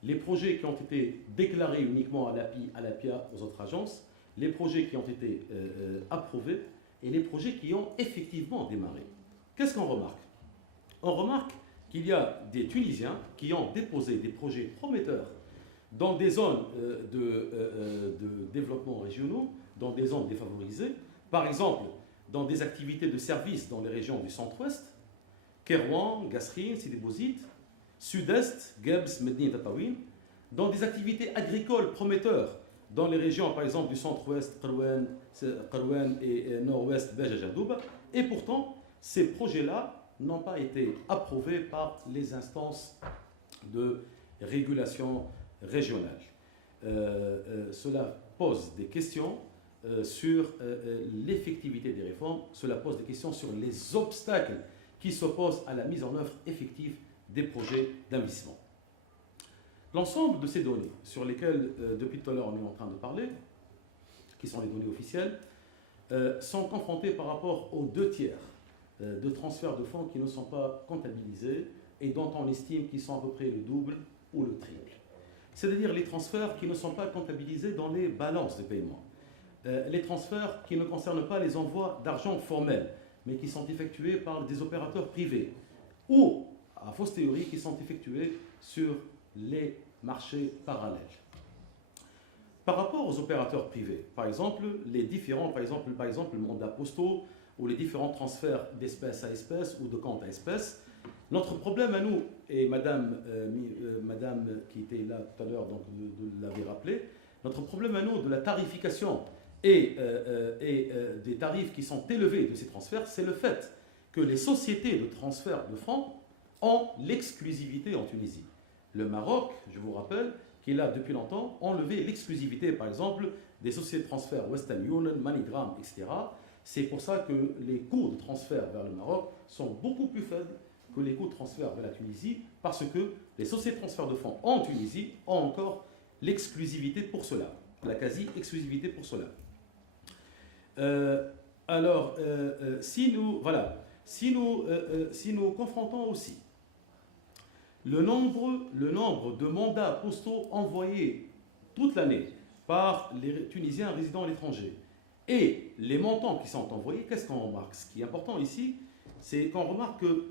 les projets qui ont été déclarés uniquement à l'API, à l'APIA, aux autres agences, les projets qui ont été approuvés et les projets qui ont effectivement démarré. Qu'est-ce qu'on remarque? On remarque qu'il y a des Tunisiens qui ont déposé des projets prometteurs dans des zones de développement régionaux, dans des zones défavorisées, par exemple dans des activités de services dans les régions du centre-ouest, Kérouan, Gasserine, Sidi Bouzid, sud-est, Gebs, Medine, Tataouine, dans des activités agricoles prometteurs dans les régions, par exemple, du centre-ouest, Qarouane et nord-ouest, Beja Jadouba, et pourtant, ces projets-là n'ont pas été approuvés par les instances de régulation régionale. Cela pose des questions sur l'effectivité des réformes, cela pose des questions sur les obstacles qui s'opposent à la mise en œuvre effective des projets d'investissement. L'ensemble de ces données sur lesquelles, depuis tout à l'heure, on est en train de parler, qui sont les données officielles, sont confrontées par rapport aux 2/3 de transferts de fonds qui ne sont pas comptabilisés et dont on estime qu'ils sont à peu près le double ou le triple. C'est-à-dire les transferts qui ne sont pas comptabilisés dans les balances de paiement. Les transferts qui ne concernent pas les envois d'argent formels, mais qui sont effectués par des opérateurs privés, ou, a posteriori, qui sont effectués sur les marchés parallèles. Par rapport aux opérateurs privés, par exemple, les différents, par exemple mandats postaux, ou les différents transferts d'espèce à espèce ou de compte à espèce, notre problème à nous, et madame qui était là tout à l'heure, donc l'avait rappelé, notre problème à nous de la tarification et des tarifs qui sont élevés de ces transferts, c'est le fait que les sociétés de transfert de fonds ont l'exclusivité en Tunisie. Le Maroc, je vous rappelle, qu'il a depuis longtemps enlevé l'exclusivité, par exemple, des sociétés de transfert Western Union, MoneyGram, etc. C'est pour ça que les coûts de transfert vers le Maroc sont beaucoup plus faibles que les coûts de transfert vers la Tunisie, parce que les sociétés de transfert de fonds en Tunisie ont encore l'exclusivité pour cela, la quasi-exclusivité pour cela. Si nous confrontons aussi le nombre de mandats postaux envoyés toute l'année par les Tunisiens résidant à l'étranger et les montants qui sont envoyés, qu'est-ce qu'on remarque? Ce qui est important ici, c'est qu'on remarque que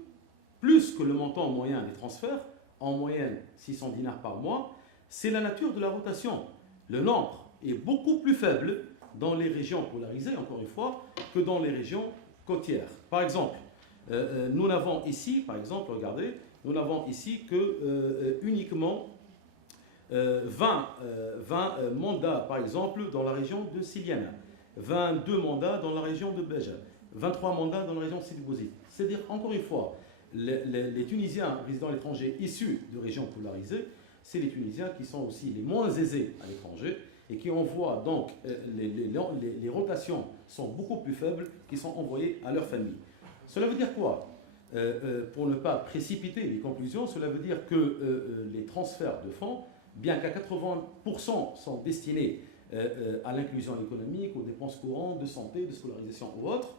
plus que le montant moyen des transferts, en moyenne 600 dinars par mois, c'est la nature de la rotation. Le nombre est beaucoup plus faible dans les régions polarisées, encore une fois, que dans les régions côtières. Par exemple, nous n'avons ici, par exemple, regardez, nous n'avons ici que uniquement 20 mandats, par exemple, dans la région de Siliana, 22 mandats dans la région de Béja, 23 mandats dans la région de Sidi Bouzid. C'est-à-dire, encore une fois, les Tunisiens résidant à l'étranger issus de régions polarisées, c'est les Tunisiens qui sont aussi les moins aisés à l'étranger et qui envoient donc, les rotations sont beaucoup plus faibles, qui sont envoyées à leur famille. Cela veut dire quoi? Pour ne pas précipiter les conclusions, cela veut dire que les transferts de fonds, bien qu'à 80% sont destinés à l'inclusion économique, aux dépenses courantes, de santé, de scolarisation ou autres,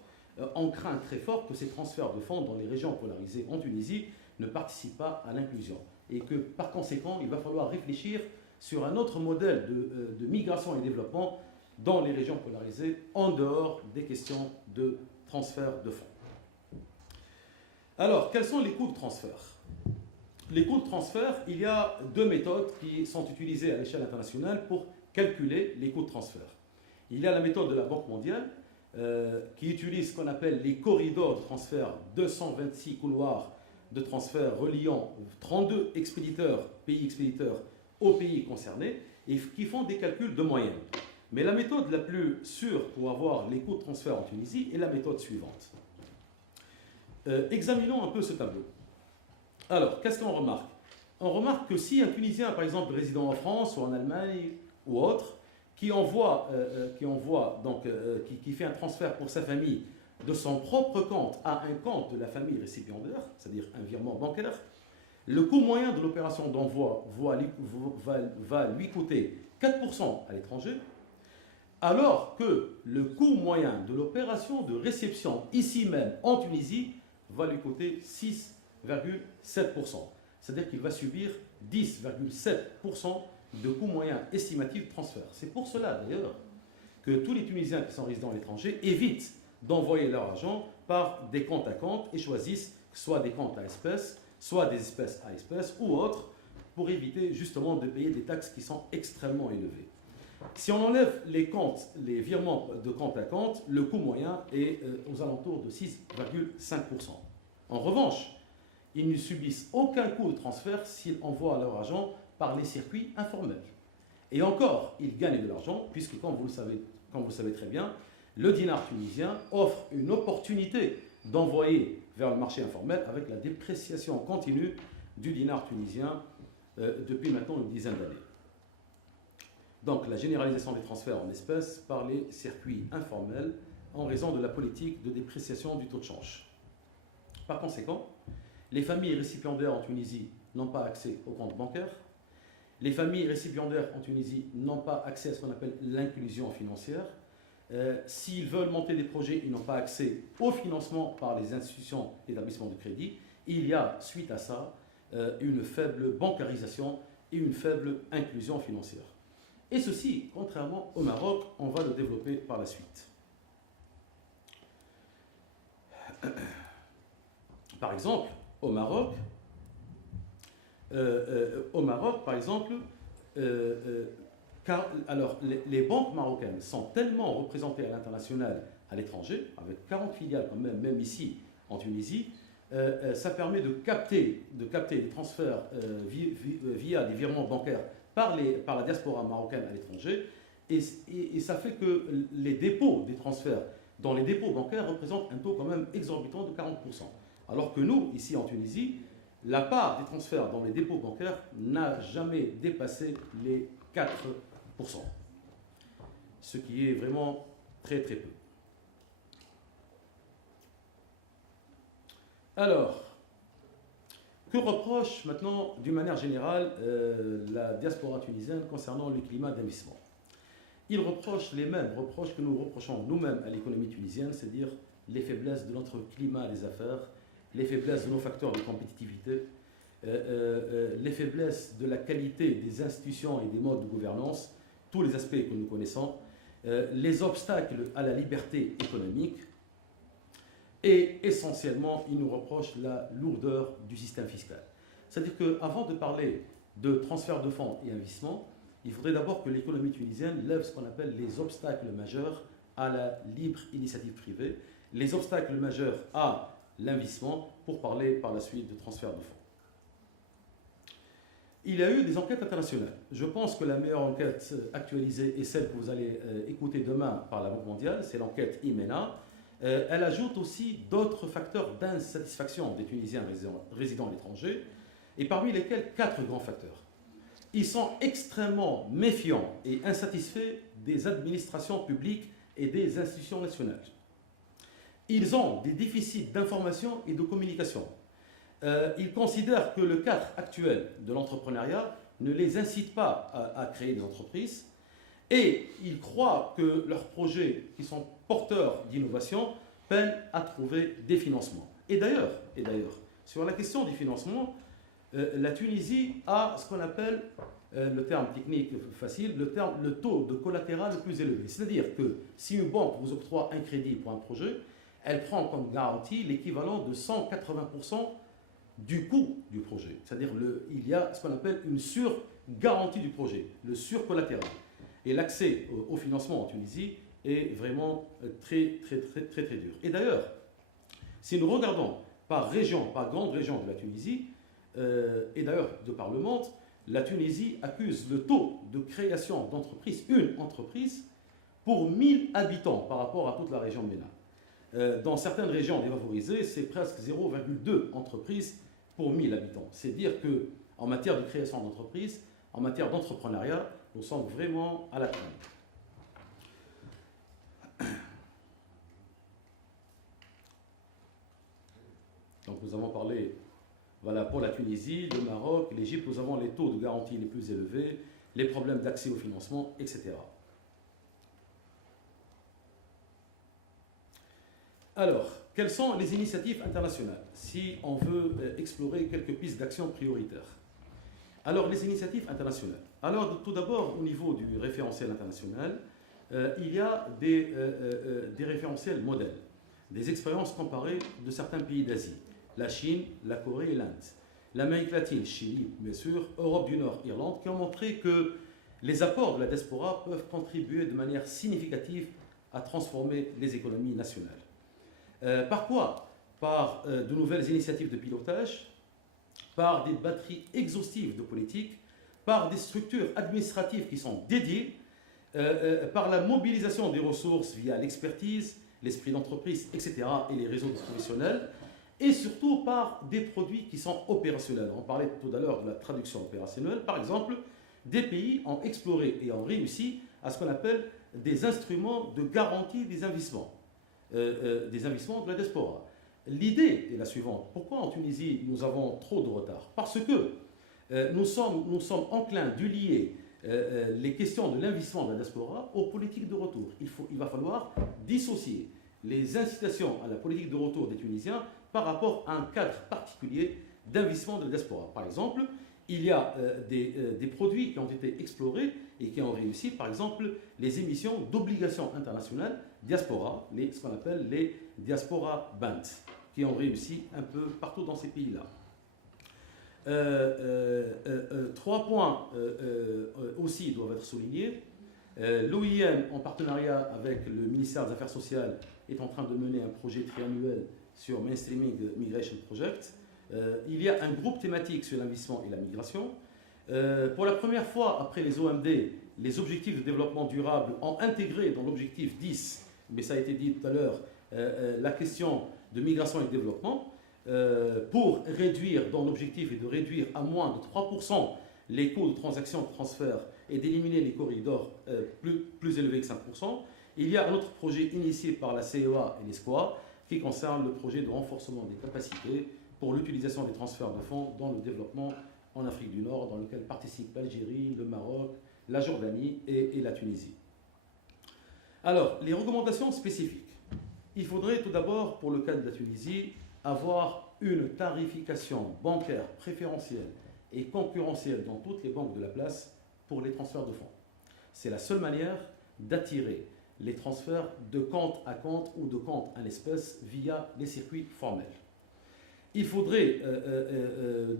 on craint très fort que ces transferts de fonds dans les régions polarisées en Tunisie ne participent pas à l'inclusion. Et que par conséquent, il va falloir réfléchir sur un autre modèle de migration et développement dans les régions polarisées, en dehors des questions de transfert de fonds. Alors, quels sont les coûts de transfert? Les coûts de transfert, il y a deux méthodes qui sont utilisées à l'échelle internationale pour calculer les coûts de transfert. Il y a la méthode de la Banque mondiale, qui utilise ce qu'on appelle les corridors de transfert, 226 couloirs de transfert reliant 32 expéditeurs, pays expéditeurs, aux pays concernés, et qui font des calculs de moyenne. Mais la méthode la plus sûre pour avoir les coûts de transfert en Tunisie est la méthode suivante. Examinons un peu ce tableau. Alors, qu'est-ce qu'on remarque? On remarque que si un Tunisien, par exemple, résident en France ou en Allemagne ou autre, qui fait un transfert pour sa famille de son propre compte à un compte de la famille récipiendaire, c'est-à-dire un virement bancaire, le coût moyen de l'opération d'envoi va lui coûter 4% à l'étranger, alors que le coût moyen de l'opération de réception ici même en Tunisie va lui coûter 6,7%. C'est-à-dire qu'il va subir 10,7% de coût moyen estimatif de transfert. C'est pour cela d'ailleurs que tous les Tunisiens qui sont résidents à l'étranger évitent d'envoyer leur argent par des comptes à compte et choisissent soit des comptes à espèces, soit des espèces à espèces ou autres, pour éviter justement de payer des taxes qui sont extrêmement élevées. Si on enlève les virements de compte à compte, le coût moyen est aux alentours de 6,5%. En revanche, ils ne subissent aucun coût de transfert s'ils envoient leur argent par les circuits informels. Et encore, ils gagnent de l'argent, puisque comme vous le savez très bien, le dinar tunisien offre une opportunité d'envoyer vers le marché informel avec la dépréciation continue du dinar tunisien depuis maintenant une dizaine d'années. Donc la généralisation des transferts en espèces par les circuits informels en raison de la politique de dépréciation du taux de change. Par conséquent, les familles récipiendaires en Tunisie n'ont pas accès aux comptes bancaires. Les familles récipiendaires en Tunisie n'ont pas accès à ce qu'on appelle l'inclusion financière. S'ils veulent monter des projets, ils n'ont pas accès au financement par les institutions d'établissement de crédit. Il y a, suite à ça, une faible bancarisation et une faible inclusion financière. Et ceci, contrairement au Maroc, on va le développer par la suite. Par exemple, au Maroc, par exemple, alors, les banques marocaines sont tellement représentées à l'international, à l'étranger, avec 40 filiales quand même ici en Tunisie, ça permet de capter des transferts via des virements bancaires par la diaspora marocaine à l'étranger, et ça fait que les dépôts des transferts dans les dépôts bancaires représentent un taux quand même exorbitant de 40%. Alors que nous, ici en Tunisie, la part des transferts dans les dépôts bancaires n'a jamais dépassé les 4%. Ce qui est vraiment très très peu. Alors, que reproche maintenant, d'une manière générale, la diaspora tunisienne concernant le climat d'investissement? Il reproche les mêmes reproches que nous reprochons nous-mêmes à l'économie tunisienne, c'est-à-dire les faiblesses de notre climat des affaires, les faiblesses de nos facteurs de compétitivité, les faiblesses de la qualité des institutions et des modes de gouvernance, tous les aspects que nous connaissons, les obstacles à la liberté économique, et essentiellement, il nous reproche la lourdeur du système fiscal. C'est-à-dire qu'avant de parler de transfert de fonds et investissements, il faudrait d'abord que l'économie tunisienne lève ce qu'on appelle les obstacles majeurs à la libre initiative privée, les obstacles majeurs à l'investissement, pour parler par la suite de transfert de fonds. Il y a eu des enquêtes internationales. Je pense que la meilleure enquête actualisée est celle que vous allez écouter demain par la Banque mondiale, c'est l'enquête IMENA. Elle ajoute aussi d'autres facteurs d'insatisfaction des Tunisiens résidant à l'étranger, et parmi lesquels 4 grands facteurs. Ils sont extrêmement méfiants et insatisfaits des administrations publiques et des institutions nationales. Ils ont des déficits d'information et de communication. Ils considèrent que le cadre actuel de l'entrepreneuriat ne les incite pas à créer des entreprises, et ils croient que leurs projets qui sont porteurs d'innovation peinent à trouver des financements. Et d'ailleurs, sur la question des financements, la Tunisie a ce qu'on appelle, le terme technique facile, le taux de collatéral le plus élevé. C'est-à-dire que si une banque vous octroie un crédit pour un projet, elle prend comme garantie l'équivalent de 180% du coût du projet. C'est-à-dire il y a ce qu'on appelle une sur-garantie du projet, le sur-collatéral. Et l'accès au financement en Tunisie est vraiment très dur. Et d'ailleurs, si nous regardons par région, par grande région de la Tunisie, et d'ailleurs de par le monde, la Tunisie accuse le taux de création d'entreprises, une entreprise, pour 1000 habitants par rapport à toute la région de MENA. Dans certaines régions défavorisées, c'est presque 0,2 entreprises pour 1000 habitants. C'est dire qu'en matière de création d'entreprises, en matière d'entrepreneuriat, nous sommes vraiment à la traîne. Donc nous avons parlé, voilà, pour la Tunisie, le Maroc, l'Égypte, nous avons les taux de garantie les plus élevés, les problèmes d'accès au financement, etc. Alors, quelles sont les initiatives internationales si on veut explorer quelques pistes d'action prioritaires? Alors, les initiatives internationales. Alors, tout d'abord, au niveau du référentiel international, il y a des référentiels modèles, des expériences comparées de certains pays d'Asie, la Chine, la Corée et l'Inde, l'Amérique latine, Chili, bien sûr, Europe du Nord, Irlande, qui ont montré que les apports de la diaspora peuvent contribuer de manière significative à transformer les économies nationales. Par quoi? Par de nouvelles initiatives de pilotage, par des batteries exhaustives de politique, par des structures administratives qui sont dédiées, par la mobilisation des ressources via l'expertise, l'esprit d'entreprise, etc., et les réseaux professionnels, et surtout par des produits qui sont opérationnels. On parlait tout à l'heure de la traduction opérationnelle. Par exemple, des pays ont exploré et ont réussi à ce qu'on appelle des instruments de garantie des investissements de la diaspora. L'idée est la suivante. Pourquoi en Tunisie nous avons trop de retard? Parce que nous sommes enclins de lier les questions de l'investissement de la diaspora aux politiques de retour. Il va falloir dissocier les incitations à la politique de retour des Tunisiens par rapport à un cadre particulier d'investissement de la diaspora. Par exemple, il y a des produits qui ont été explorés et qui ont réussi, par exemple, les émissions d'obligations internationales diaspora, ce qu'on appelle les diaspora bonds, qui ont réussi un peu partout dans ces pays-là. 3 points aussi doivent être soulignés. L'OIM, en partenariat avec le ministère des Affaires sociales, est en train de mener un projet triannuel sur Mainstreaming Migration Project. Il y a un groupe thématique sur l'investissement et la migration. Pour la première fois, après les OMD, les objectifs de développement durable ont intégré dans l'objectif 10, mais ça a été dit tout à l'heure, la question de migration et de développement, pour réduire, dans l'objectif est de réduire à moins de 3% les coûts de transaction de transfert et d'éliminer les corridors plus élevés que 5%. Il y a un autre projet initié par la CEA et l'ESCOA qui concerne le projet de renforcement des capacités pour l'utilisation des transferts de fonds dans le développement en Afrique du Nord, dans lequel participent l'Algérie, le Maroc, la Jordanie et la Tunisie. Alors, les recommandations spécifiques. Il faudrait tout d'abord, pour le cas de la Tunisie, avoir une tarification bancaire préférentielle et concurrentielle dans toutes les banques de la place pour les transferts de fonds. C'est la seule manière d'attirer les transferts de compte à compte ou de compte en espèces via les circuits formels. Il faudrait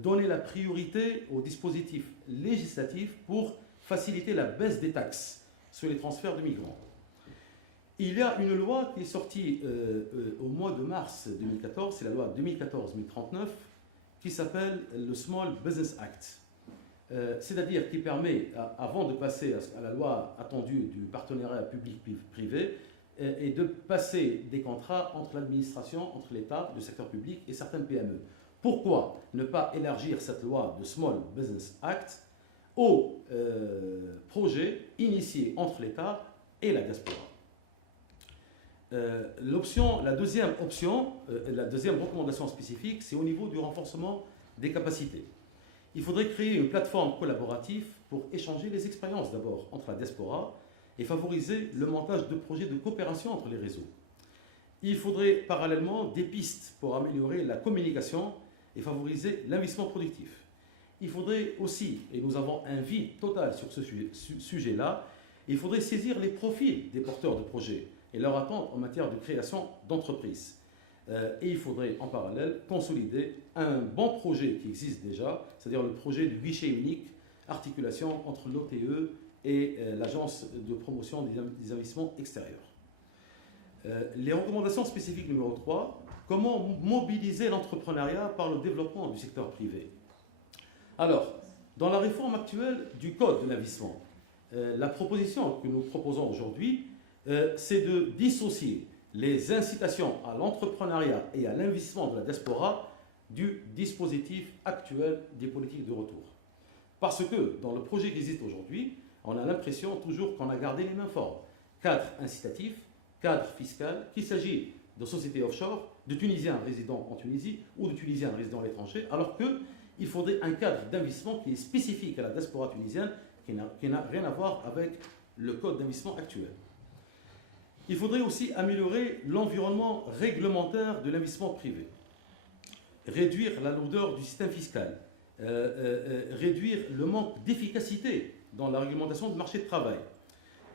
donner la priorité aux dispositifs législatifs pour faciliter la baisse des taxes sur les transferts de migrants. Il y a une loi qui est sortie au mois de mars 2014, c'est la loi 2014-1039, qui s'appelle le Small Business Act. C'est-à-dire qui permet, avant de passer à la loi attendue du partenariat public-privé, et de passer des contrats entre l'administration, entre l'État, le secteur public et certaines PME. Pourquoi ne pas élargir cette loi de Small Business Act aux projets initiés entre l'État et la diaspora? La deuxième recommandation spécifique, c'est au niveau du renforcement des capacités. Il faudrait créer une plateforme collaborative pour échanger les expériences d'abord entre la diaspora et favoriser le montage de projets de coopération entre les réseaux. Il faudrait parallèlement des pistes pour améliorer la communication et favoriser l'investissement productif. Il faudrait aussi, et nous avons un vide total sur ce sujet-là, il faudrait saisir les profils des porteurs de projets et leur attentes en matière de création d'entreprises. Et il faudrait en parallèle consolider un bon projet qui existe déjà, c'est-à-dire le projet du guichet unique, articulation entre l'OTE et l'Agence de promotion des investissements extérieurs. Les recommandations spécifiques numéro 3, comment mobiliser l'entrepreneuriat par le développement du secteur privé. Alors, dans la réforme actuelle du Code de l'investissement, la proposition que nous proposons aujourd'hui, c'est de dissocier les incitations à l'entrepreneuriat et à l'investissement de la diaspora du dispositif actuel des politiques de retour. Parce que dans le projet qui existe aujourd'hui, on a l'impression toujours qu'on a gardé les mêmes formes. Cadre incitatif, cadre fiscal, qu'il s'agit de sociétés offshore, de Tunisiens résidant en Tunisie ou de Tunisiens résidant à l'étranger, alors qu'il faudrait un cadre d'investissement qui est spécifique à la diaspora tunisienne, qui n'a rien à voir avec le code d'investissement actuel. Il faudrait aussi améliorer l'environnement réglementaire de l'investissement privé, réduire la lourdeur du système fiscal, réduire le manque d'efficacité dans la réglementation du marché de travail.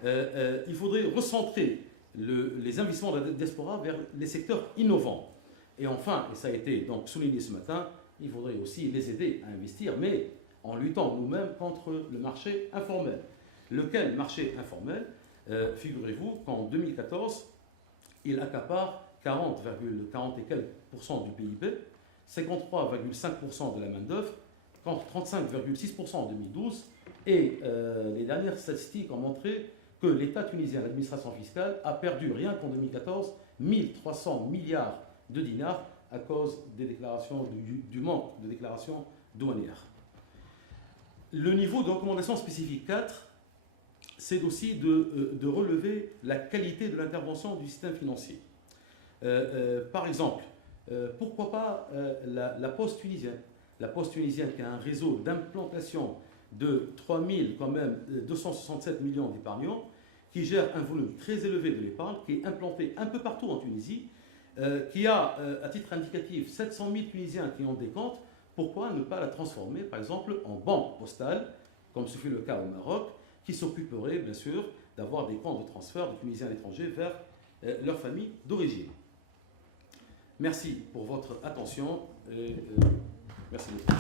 Il faudrait recentrer les investissements de la diaspora vers les secteurs innovants. Et enfin, et ça a été donc souligné ce matin, il faudrait aussi les aider à investir, mais en luttant nous-mêmes contre le marché informel. Lequel marché informel? Figurez-vous qu'en 2014, il accapare 40 et quelques % du PIB, 53,5% de la main-d'œuvre, contre 35,6% en 2012. Et les dernières statistiques ont montré que l'État tunisien, l'administration fiscale, a perdu rien qu'en 2014 1300 milliards de dinars à cause des déclarations, du manque de déclarations douanières. Le niveau de recommandation spécifique 4, c'est aussi de relever la qualité de l'intervention du système financier. Par exemple, pourquoi pas la Poste tunisienne? La Poste tunisienne qui a un réseau d'implantation de 267 millions d'épargnants, qui gère un volume très élevé de l'épargne, qui est implanté un peu partout en Tunisie, qui a, à titre indicatif, 700 000 Tunisiens qui ont des comptes. Pourquoi ne pas la transformer, par exemple, en banque postale, comme ce fut le cas au Maroc, qui s'occuperait, bien sûr, d'avoir des comptes de transfert de Tunisiens à l'étranger vers leur famille d'origine. Merci pour votre attention et merci beaucoup.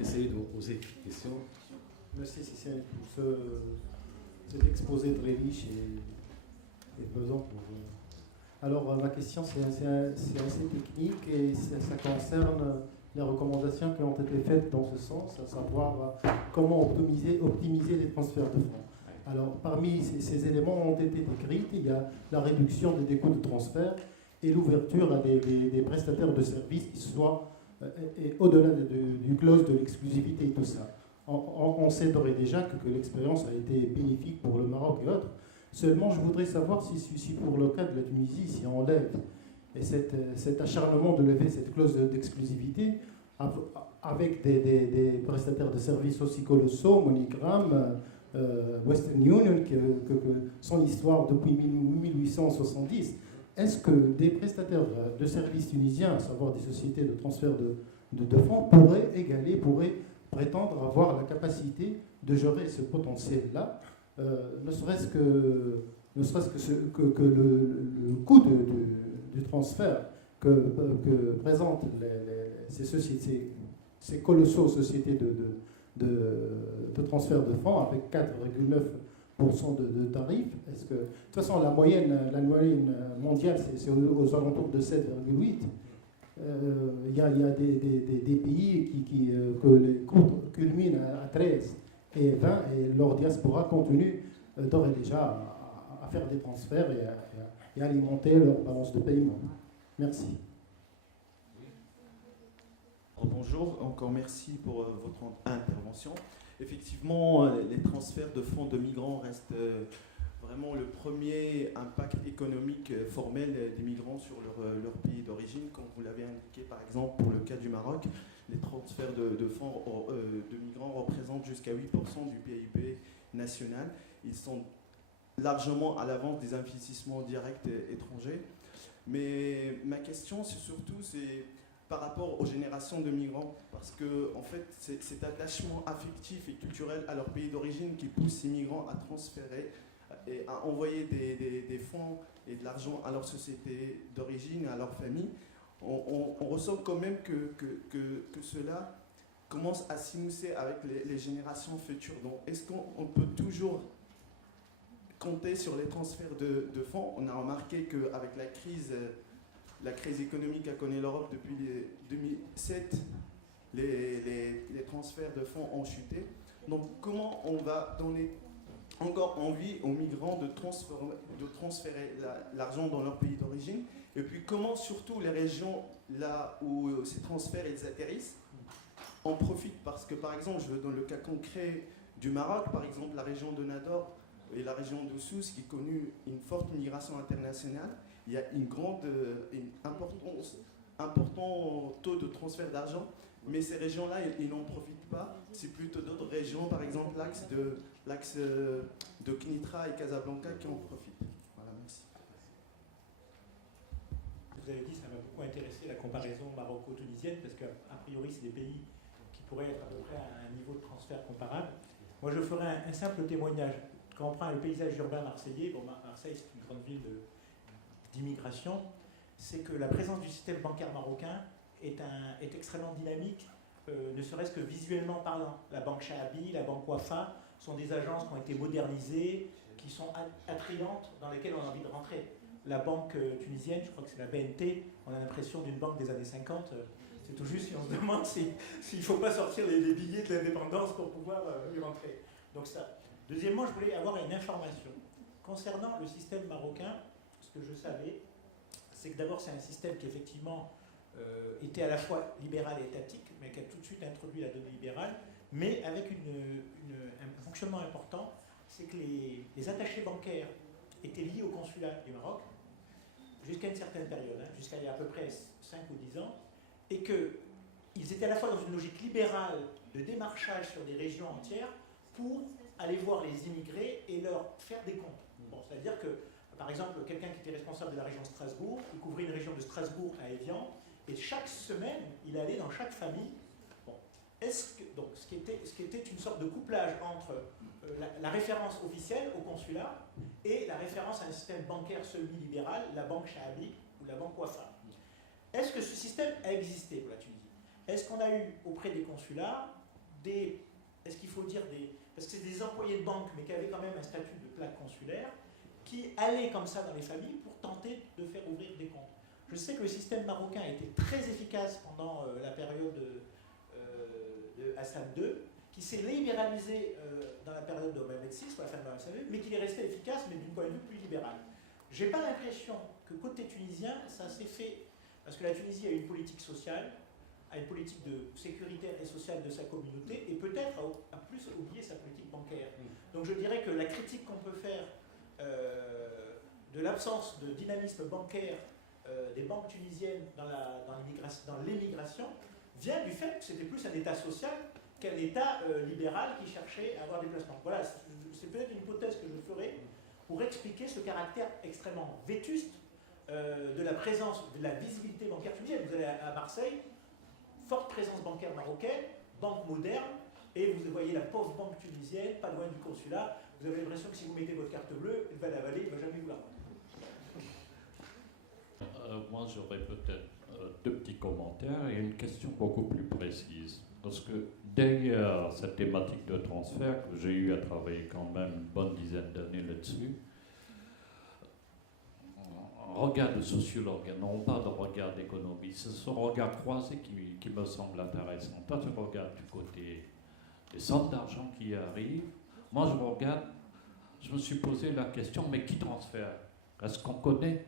Essayez de vous poser des questions. Merci Cécile pour cet exposé très riche et pesant. Alors ma question c'est assez technique et ça concerne les recommandations qui ont été faites dans ce sens, à savoir comment optimiser les transferts de fonds. Alors parmi ces éléments ont été décrits, il y a la réduction des coûts de transfert et l'ouverture à des prestataires de services qui soient au-delà du clause de l'exclusivité et tout ça. On sait d'ores et déjà que l'expérience a été bénéfique pour le Maroc et autres. Seulement, je voudrais savoir si pour le cas de la Tunisie, si on lève et cet acharnement de lever cette clause d'exclusivité avec des prestataires de services aussi colossaux, MoneyGram, Western Union, que son histoire depuis 1870, est-ce que des prestataires de services tunisiens, à savoir des sociétés de transfert de fonds, pourraient prétendre avoir la capacité de gérer ce potentiel-là, ne serait-ce que le coût du transfert que présentent ces sociétés, ces colossaux sociétés de transfert de fonds avec 4,9% de tarifs. Est-ce que, de toute façon, la moyenne mondiale, c'est aux alentours de 7,8. Il y a des pays que les coûts culminent à 13 et 20, et leur diaspora continue d'ores et déjà à faire des transferts et à alimenter leur balance de paiement. Merci. Bonjour, encore merci pour votre intervention. Effectivement, les transferts de fonds de migrants restent vraiment le premier impact économique formel des migrants sur leur pays d'origine. Comme vous l'avez indiqué, par exemple, pour le cas du Maroc, les transferts de fonds de migrants représentent jusqu'à 8% du PIB national. Ils sont largement à l'avance des investissements directs étrangers. Mais ma question, c'est par rapport aux générations de migrants, parce que en fait, c'est cet attachement affectif et culturel à leur pays d'origine qui pousse ces migrants à transférer et à envoyer des fonds et de l'argent à leur société d'origine, à leur famille. On ressent quand même que cela commence à s'immiscer avec les générations futures. Donc, est-ce qu'on peut toujours compter sur les transferts de fonds? On a remarqué qu'avec la crise économique qu'a connue l'Europe depuis 2007, les transferts de fonds ont chuté. Donc comment on va donner encore envie aux migrants de transférer l'argent dans leur pays d'origine? Et puis comment surtout les régions là où ces transferts ils atterrissent en profitent? Parce que par exemple, je veux donner le cas concret du Maroc, par exemple la région de Nador et la région de Sousse qui connut une forte migration internationale. Il y a important taux de transfert d'argent, mais ces régions-là, ils n'en profitent pas. C'est plutôt d'autres régions, par exemple l'axe de Knitra et Casablanca qui en profitent. Voilà, merci. Vous avez dit, ça m'a beaucoup intéressé la comparaison maroco-tunisienne, parce qu'a priori, c'est des pays qui pourraient être à peu près à un niveau de transfert comparable. Moi, je ferai un simple témoignage. Quand on prend le paysage urbain marseillais, bon, Marseille, c'est une grande ville d'immigration, c'est que la présence du système bancaire marocain est extrêmement dynamique, ne serait-ce que visuellement parlant. La banque Shahabi, la banque Wafa sont des agences qui ont été modernisées, qui sont attrayantes, dans lesquelles on a envie de rentrer. La banque tunisienne, je crois que c'est la BNT, on a l'impression d'une banque des années 50. C'est tout juste si on se demande s'il ne faut pas sortir les billets de l'indépendance pour pouvoir y rentrer. Donc ça. Deuxièmement, je voulais avoir une information. Concernant le système marocain, ce que je savais, c'est que d'abord c'est un système qui effectivement était à la fois libéral et étatique, mais qui a tout de suite introduit la donnée libérale, mais avec un fonctionnement important, c'est que les attachés bancaires étaient liés au consulat du Maroc jusqu'à une certaine période, jusqu'à il y a à peu près 5 ou 10 ans, et qu'ils étaient à la fois dans une logique libérale de démarchage sur des régions entières pour aller voir les immigrés et leur faire des comptes. Bon, c'est-à-dire que, par exemple, quelqu'un qui était responsable de la région Strasbourg, il couvrait une région de Strasbourg à Évian, et chaque semaine, il allait dans chaque famille. Bon, donc, ce qui était une sorte de couplage entre la référence officielle au consulat et la référence à un système bancaire semi-libéral, la banque Shahabi ou la banque Wafa. Est-ce que ce système a existé pour la Tunisie? Est-ce qu'on a eu auprès des consulats est-ce qu'il faut dire parce que c'est des employés de banque, mais qui avaient quand même un statut de plaque consulaire, qui allaient comme ça dans les familles pour tenter de faire ouvrir des comptes. Je sais que le système marocain a été très efficace pendant la période de Hassan II, qui s'est libéralisé dans la période de Mohamed VI, ou la fin de Mohamed VI, mais qui est resté efficace, mais d'une point de vue plus libéral. J'ai pas l'impression que côté tunisien, ça s'est fait, parce que la Tunisie a une politique sociale, a une politique de sécuritaire et sociale de sa communauté, et peut-être a plus oublié sa politique bancaire. Donc je dirais que la critique qu'on peut faire de l'absence de dynamisme bancaire des banques tunisiennes dans l'émigration vient du fait que c'était plus un État social qu'un État libéral qui cherchait à avoir des placements. Voilà, c'est peut-être une hypothèse que je ferai pour expliquer ce caractère extrêmement vétuste de la présence, de la visibilité bancaire tunisienne. Vous allez à Marseille, forte présence bancaire marocaine, banque moderne, et vous voyez la pauvre banque tunisienne, pas loin du consulat. Vous avez l'impression que si vous mettez votre carte bleue, elle va l'avaler, il ne va jamais vous la rendre. Moi, j'aurais peut-être deux petits commentaires et une question beaucoup plus précise. Parce que derrière cette thématique de transfert, que j'ai eu à travailler quand même une bonne dizaine d'années là-dessus, un regard de sociologue, non pas de regard d'économiste, c'est ce regard croisé qui me semble intéressant. Toi, tu regardes du côté des sommes d'argent qui arrivent. Moi, je me suis posé la question, mais qui transfère? Est-ce qu'on connaît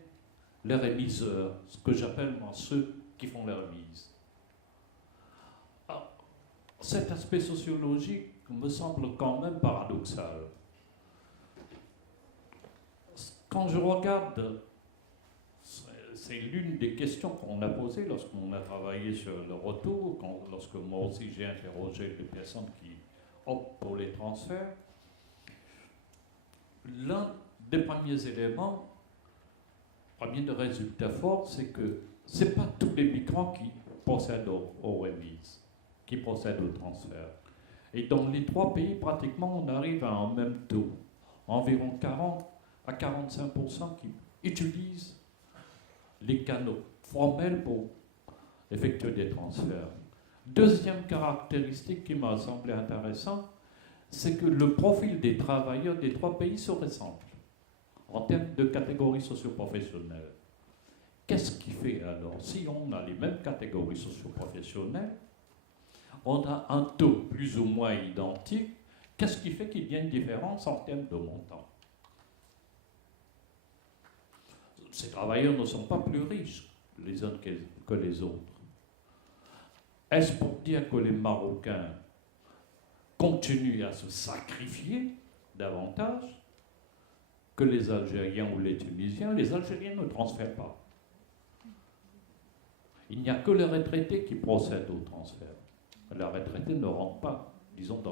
les remiseurs, ce que j'appelle moi ceux qui font les remises? Alors, cet aspect sociologique me semble quand même paradoxal. Quand je regarde, c'est l'une des questions qu'on a posées lorsqu'on a travaillé sur le retour, lorsque moi aussi j'ai interrogé les personnes qui optent pour les transferts. L'un des premiers éléments, premier de résultat fort, c'est que ce n'est pas tous les migrants qui procèdent aux remises, qui procèdent au transfert. Et dans les trois pays, pratiquement, on arrive à un même taux. Environ 40 à 45% qui utilisent les canaux formels pour effectuer des transferts. Deuxième caractéristique qui m'a semblé intéressante, c'est que le profil des travailleurs des trois pays se ressemble en termes de catégories socio-professionnelles. Qu'est-ce qui fait alors, si on a les mêmes catégories socio-professionnelles, on a un taux plus ou moins identique, qu'est-ce qui fait qu'il y a une différence en termes de montant? Ces travailleurs ne sont pas plus riches les uns que les autres. Est-ce pour dire que les Marocains continuent à se sacrifier davantage que les Algériens ou les Tunisiens? Les Algériens ne transfèrent pas. Il n'y a que les retraités qui procèdent au transfert. Les retraités ne rentrent pas, disons,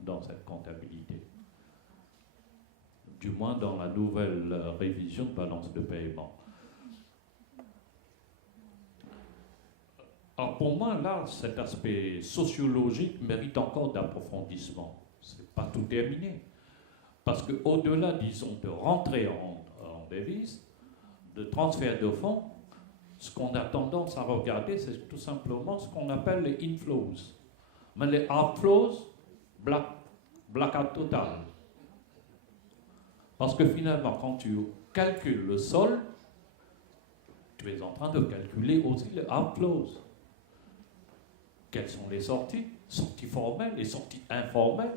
dans cette comptabilité. Du moins dans la nouvelle révision de balance de paiement. Alors pour moi, là, cet aspect sociologique mérite encore d'approfondissement. Ce n'est pas tout terminé. Parce qu'au-delà, disons, de rentrer en devise, de transfert de fonds, ce qu'on a tendance à regarder, c'est tout simplement ce qu'on appelle les inflows. Mais les outflows, blackout total. Parce que finalement, quand tu calcules le solde, tu es en train de calculer aussi les outflows. Quelles sont les sorties? Sorties formelles et sorties informelles.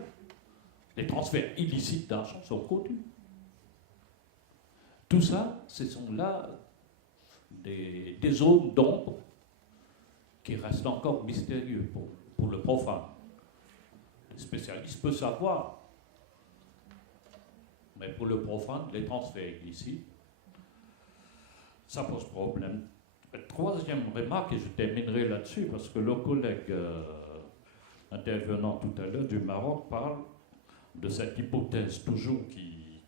Les transferts illicites d'argent sont connus. Tout ça, ce sont là des zones d'ombre qui restent encore mystérieuses pour le profane. Le spécialiste peut savoir, mais pour le profane, les transferts illicites, ça pose problème. Troisième remarque, et je terminerai là-dessus, parce que le collègue intervenant tout à l'heure du Maroc parle de cette hypothèse toujours qui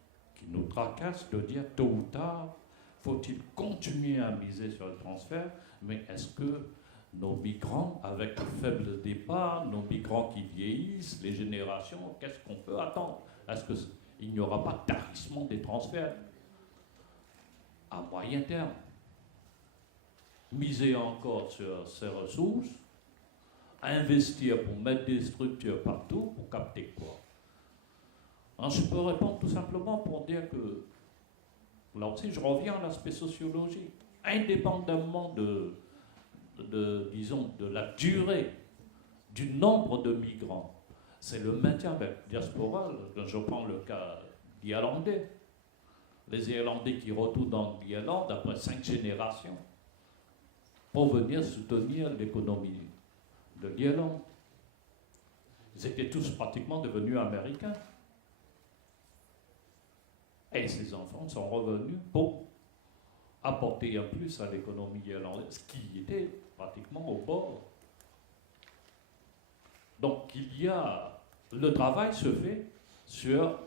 nous tracasse, de dire tôt ou tard, faut-il continuer à miser sur le transfert, mais est-ce que nos migrants, avec un faible départ, nos migrants qui vieillissent, les générations, qu'est-ce qu'on peut attendre? Est-ce qu'il n'y aura pas de tarissement des transferts à moyen terme? Miser encore sur ces ressources, investir pour mettre des structures partout, pour capter quoi? Alors, je peux répondre tout simplement pour dire que, là aussi, je reviens à l'aspect sociologique. Indépendamment disons, de la durée, du nombre de migrants, c'est le maintien de la diaspora. Je prends le cas d'Irlandais. Les Irlandais qui retournent dans l'Irlande après 5 générations pour venir soutenir l'économie de l'Irlande. Ils étaient tous pratiquement devenus américains. Et ces enfants sont revenus pour apporter un plus à l'économie irlandaise, qui était pratiquement au bord. Donc le travail se fait sur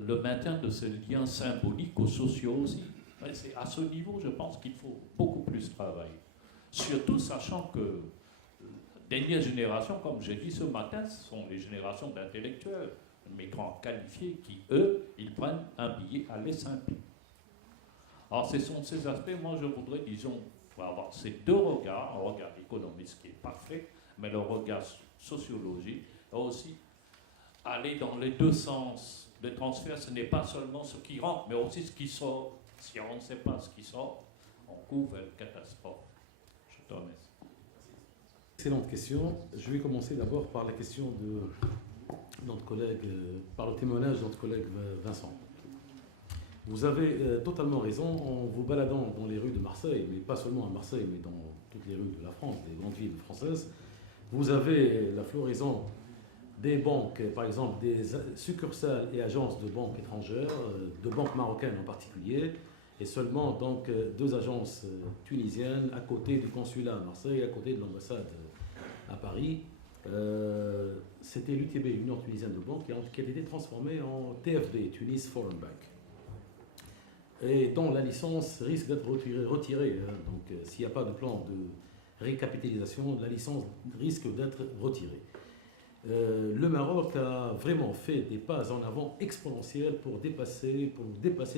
le maintien de ces liens symboliques ou sociaux aussi. Mais c'est à ce niveau, je pense qu'il faut beaucoup plus travailler. Surtout sachant que les dernières générations, comme j'ai dit ce matin, ce sont les générations d'intellectuels, migrants qualifiés, qui, eux, ils prennent un billet aller simple. Alors, ce sont ces aspects, moi, je voudrais, disons, avoir ces deux regards, un regard économique qui est parfait, mais le regard sociologique, et aussi aller dans les deux sens. Le transfert, ce n'est pas seulement ce qui rentre, mais aussi ce qui sort. Si on ne sait pas ce qui sort, on couvre une catastrophe. Je te remercie. Excellente question. Je vais commencer d'abord par la question de notre collègue, par le témoignage de notre collègue Vincent. Vous avez totalement raison. En vous baladant dans les rues de Marseille, mais pas seulement à Marseille, mais dans toutes les rues de la France, des grandes villes françaises, vous avez la floraison des banques, par exemple des succursales et agences de banques étrangères, de banques marocaines en particulier, et seulement donc 2 agences tunisiennes à côté du consulat à Marseille, à côté de l'ambassade à Paris. C'était l'UTB, l'Union tunisienne de banque, qui a été transformée en TFB, Tunis Foreign Bank, et dont la licence risque d'être retirée. Donc s'il n'y a pas de plan de récapitalisation, la licence risque d'être retirée. Le Maroc a vraiment fait des pas en avant exponentiels pour dépasser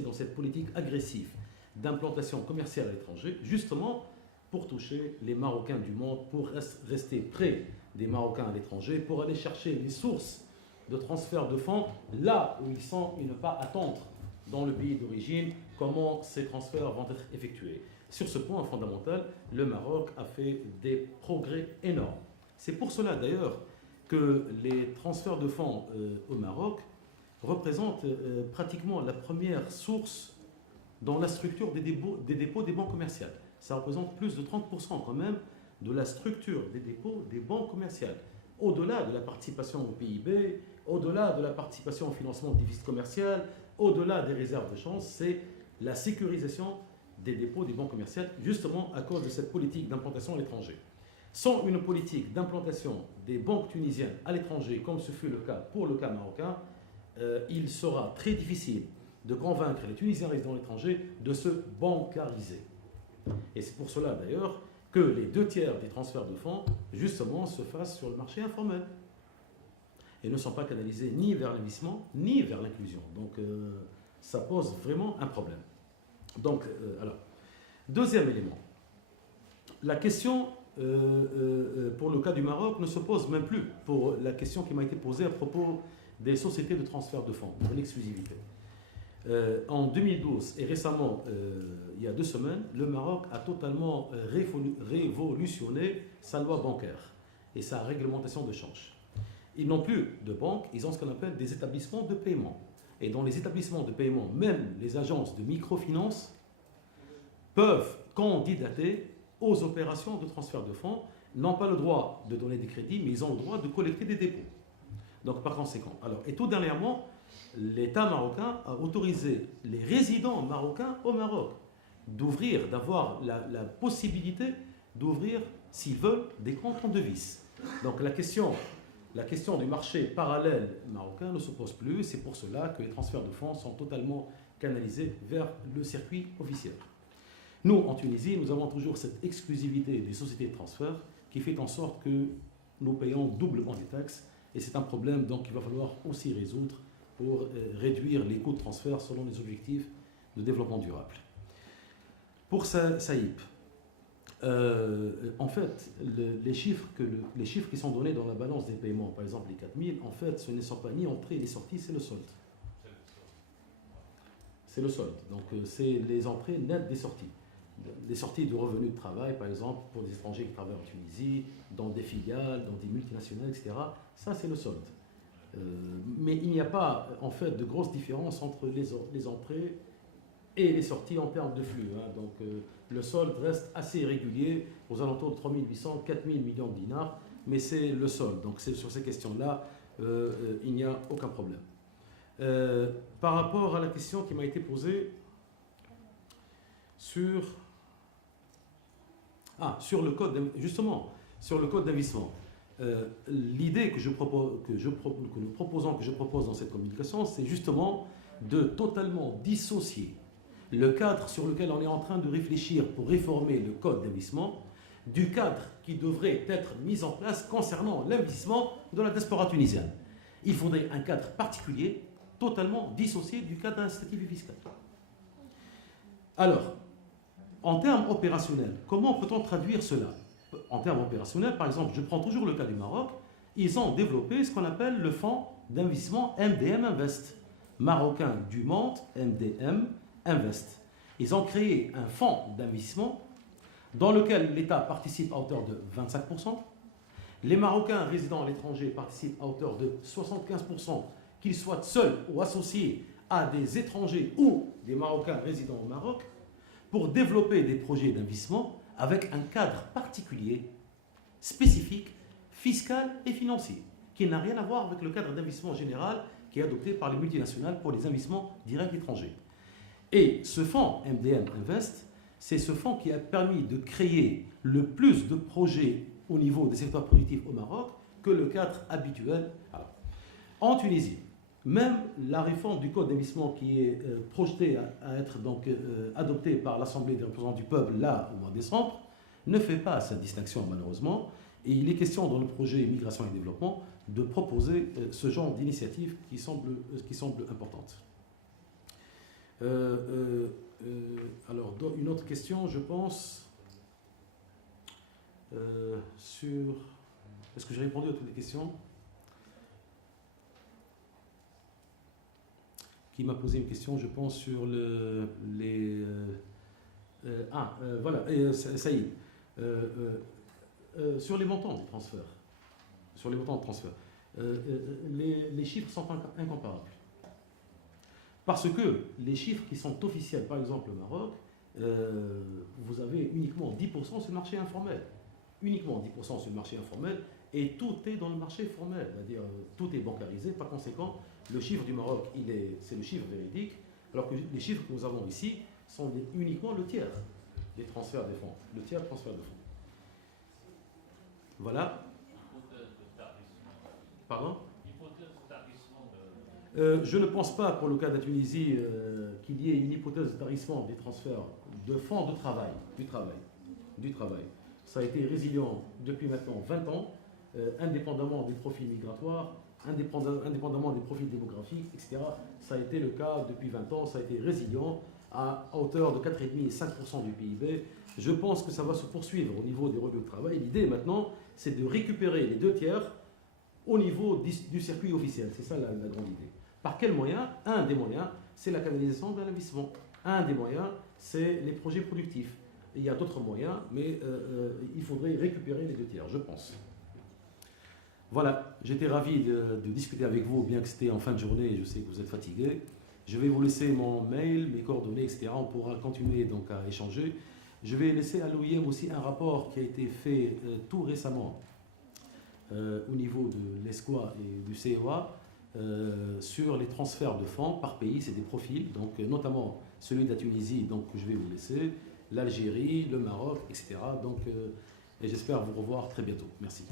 dans cette politique agressive d'implantation commerciale à l'étranger, justement pour toucher les Marocains du monde, pour rester près des Marocains à l'étranger, pour aller chercher les sources de transfert de fonds là où ils sont et ne pas attendre dans le pays d'origine comment ces transferts vont être effectués. Sur ce point fondamental, le Maroc a fait des progrès énormes. C'est pour cela d'ailleurs que les transferts de fonds au Maroc représentent pratiquement la première source dans la structure des dépôts des banques commerciales. Ça représente plus de 30% quand même de la structure des dépôts des banques commerciales. Au-delà de la participation au PIB, au-delà de la participation au financement des devises commerciales, au-delà des réserves de change, c'est la sécurisation des dépôts des banques commerciales, justement à cause de cette politique d'implantation à l'étranger. Sans une politique d'implantation des banques tunisiennes à l'étranger, comme ce fut le cas pour le cas marocain, il sera très difficile de convaincre les Tunisiens résidant à l'étranger de se bancariser. Et c'est pour cela d'ailleurs que les 2/3 des transferts de fonds, justement, se fassent sur le marché informel et ne sont pas canalisés ni vers l'investissement, ni vers l'inclusion. Donc ça pose vraiment un problème. Donc, alors, deuxième élément, la question pour le cas du Maroc ne se pose même plus pour la question qui m'a été posée à propos des sociétés de transfert de fonds, de l'exclusivité. En 2012 et récemment, il y a 2 semaines, le Maroc a totalement révolutionné sa loi bancaire et sa réglementation de change. Ils n'ont plus de banques, ils ont ce qu'on appelle des établissements de paiement. Et dans les établissements de paiement, même les agences de microfinance peuvent candidater aux opérations de transfert de fonds, n'ont pas le droit de donner des crédits, mais ils ont le droit de collecter des dépôts. Donc par conséquent, alors, et tout dernièrement, l'État marocain a autorisé les résidents marocains au Maroc d'avoir la possibilité d'ouvrir, s'ils veulent, des comptes en devises. Donc la question du marché parallèle marocain ne se pose plus. C'est pour cela que les transferts de fonds sont totalement canalisés vers le circuit officiel. Nous, en Tunisie, nous avons toujours cette exclusivité des sociétés de transfert qui fait en sorte que nous payons doublement des taxes. Et c'est un problème donc qu'il va falloir aussi résoudre pour réduire les coûts de transfert selon les objectifs de développement durable. Pour Saïb, en fait, les chiffres qui sont donnés dans la balance des paiements, par exemple les 4000, en fait, ce ne sont pas ni entrées ni sorties, c'est le solde. C'est le solde. Donc, c'est les entrées nettes des sorties. Des sorties de revenus de travail, par exemple, pour des étrangers qui travaillent en Tunisie, dans des filiales, dans des multinationales, etc. Ça, c'est le solde. Mais il n'y a pas, en fait, de grosse différence entre les entrées et les sorties en termes de flux. Donc, le solde reste assez régulier, aux alentours de 3800, 4000 millions de dinars, mais c'est le solde. Donc, sur ces questions-là, il n'y a aucun problème. Par rapport à la question qui m'a été posée sur le code, justement, sur le code d'investissement. L'idée que je propose dans cette communication, c'est justement de totalement dissocier le cadre sur lequel on est en train de réfléchir pour réformer le code d'investissement du cadre qui devrait être mis en place concernant l'investissement de la diaspora tunisienne. Il faudrait un cadre particulier, totalement dissocié du cadre incitatif et fiscal. Alors, en termes opérationnels, comment peut-on traduire cela? En termes opérationnels, par exemple, je prends toujours le cas du Maroc, ils ont développé ce qu'on appelle le fonds d'investissement MDM Invest, marocain du monde MDM Invest. Ils ont créé un fonds d'investissement dans lequel l'État participe à hauteur de 25%, les Marocains résidant à l'étranger participent à hauteur de 75%, qu'ils soient seuls ou associés à des étrangers ou des Marocains résidant au Maroc, pour développer des projets d'investissement avec un cadre particulier, spécifique, fiscal et financier, qui n'a rien à voir avec le cadre d'investissement général qui est adopté par les multinationales pour les investissements directs étrangers. Et ce fonds MDM Invest, c'est ce fonds qui a permis de créer le plus de projets au niveau des secteurs productifs au Maroc que le cadre habituel. Alors, en Tunisie, même la réforme du code d'investissement qui est projetée à être donc adoptée par l'Assemblée des représentants du peuple là au mois de décembre ne fait pas cette distinction malheureusement. Et il est question dans le projet Migration et Développement de proposer ce genre d'initiative qui semble importante. Alors, une autre question, je pense, sur... Est-ce que j'ai répondu à toutes les questions? Qui m'a posé une question, je pense, sur voilà, Saïd. Sur les montants des transferts. Sur les montants de transfert. Les chiffres sont incomparables. Parce que les chiffres qui sont officiels, par exemple au Maroc, vous avez uniquement 10% sur le marché informel. Uniquement 10% sur le marché informel, et tout est dans le marché formel. C'est-à-dire, tout est bancarisé. Par conséquent, le chiffre du Maroc, c'est le chiffre véridique, alors que les chiffres que nous avons ici sont uniquement le tiers des transferts des fonds. Le tiers transfert de fonds. Voilà. Pardon? Je ne pense pas, pour le cas de la Tunisie, qu'il y ait une hypothèse de tarissement des transferts de fonds de travail, du travail. Ça a été résilient depuis maintenant 20 ans, indépendamment des profils migratoires, indépendamment des profils démographiques, etc. Ça a été le cas depuis 20 ans, ça a été résilient à hauteur de 4,5 et 5% du PIB. Je pense que ça va se poursuivre au niveau des revenus de travail. L'idée maintenant, c'est de récupérer les 2 tiers au niveau du circuit officiel. C'est ça la grande idée. Par quel moyen? Un des moyens, c'est la canalisation de l'investissement. Un des moyens, c'est les projets productifs. Il y a d'autres moyens, mais il faudrait récupérer les 2 tiers, je pense. Voilà, j'étais ravi de discuter avec vous, bien que c'était en fin de journée, je sais que vous êtes fatigués. Je vais vous laisser mon mail, mes coordonnées, etc. On pourra continuer donc à échanger. Je vais laisser à l'OIM aussi un rapport qui a été fait tout récemment au niveau de l'ESCOA et du CEA sur les transferts de fonds par pays, c'est des profils, donc notamment celui de la Tunisie, donc que je vais vous laisser, l'Algérie, le Maroc, etc. Donc, et j'espère vous revoir très bientôt. Merci.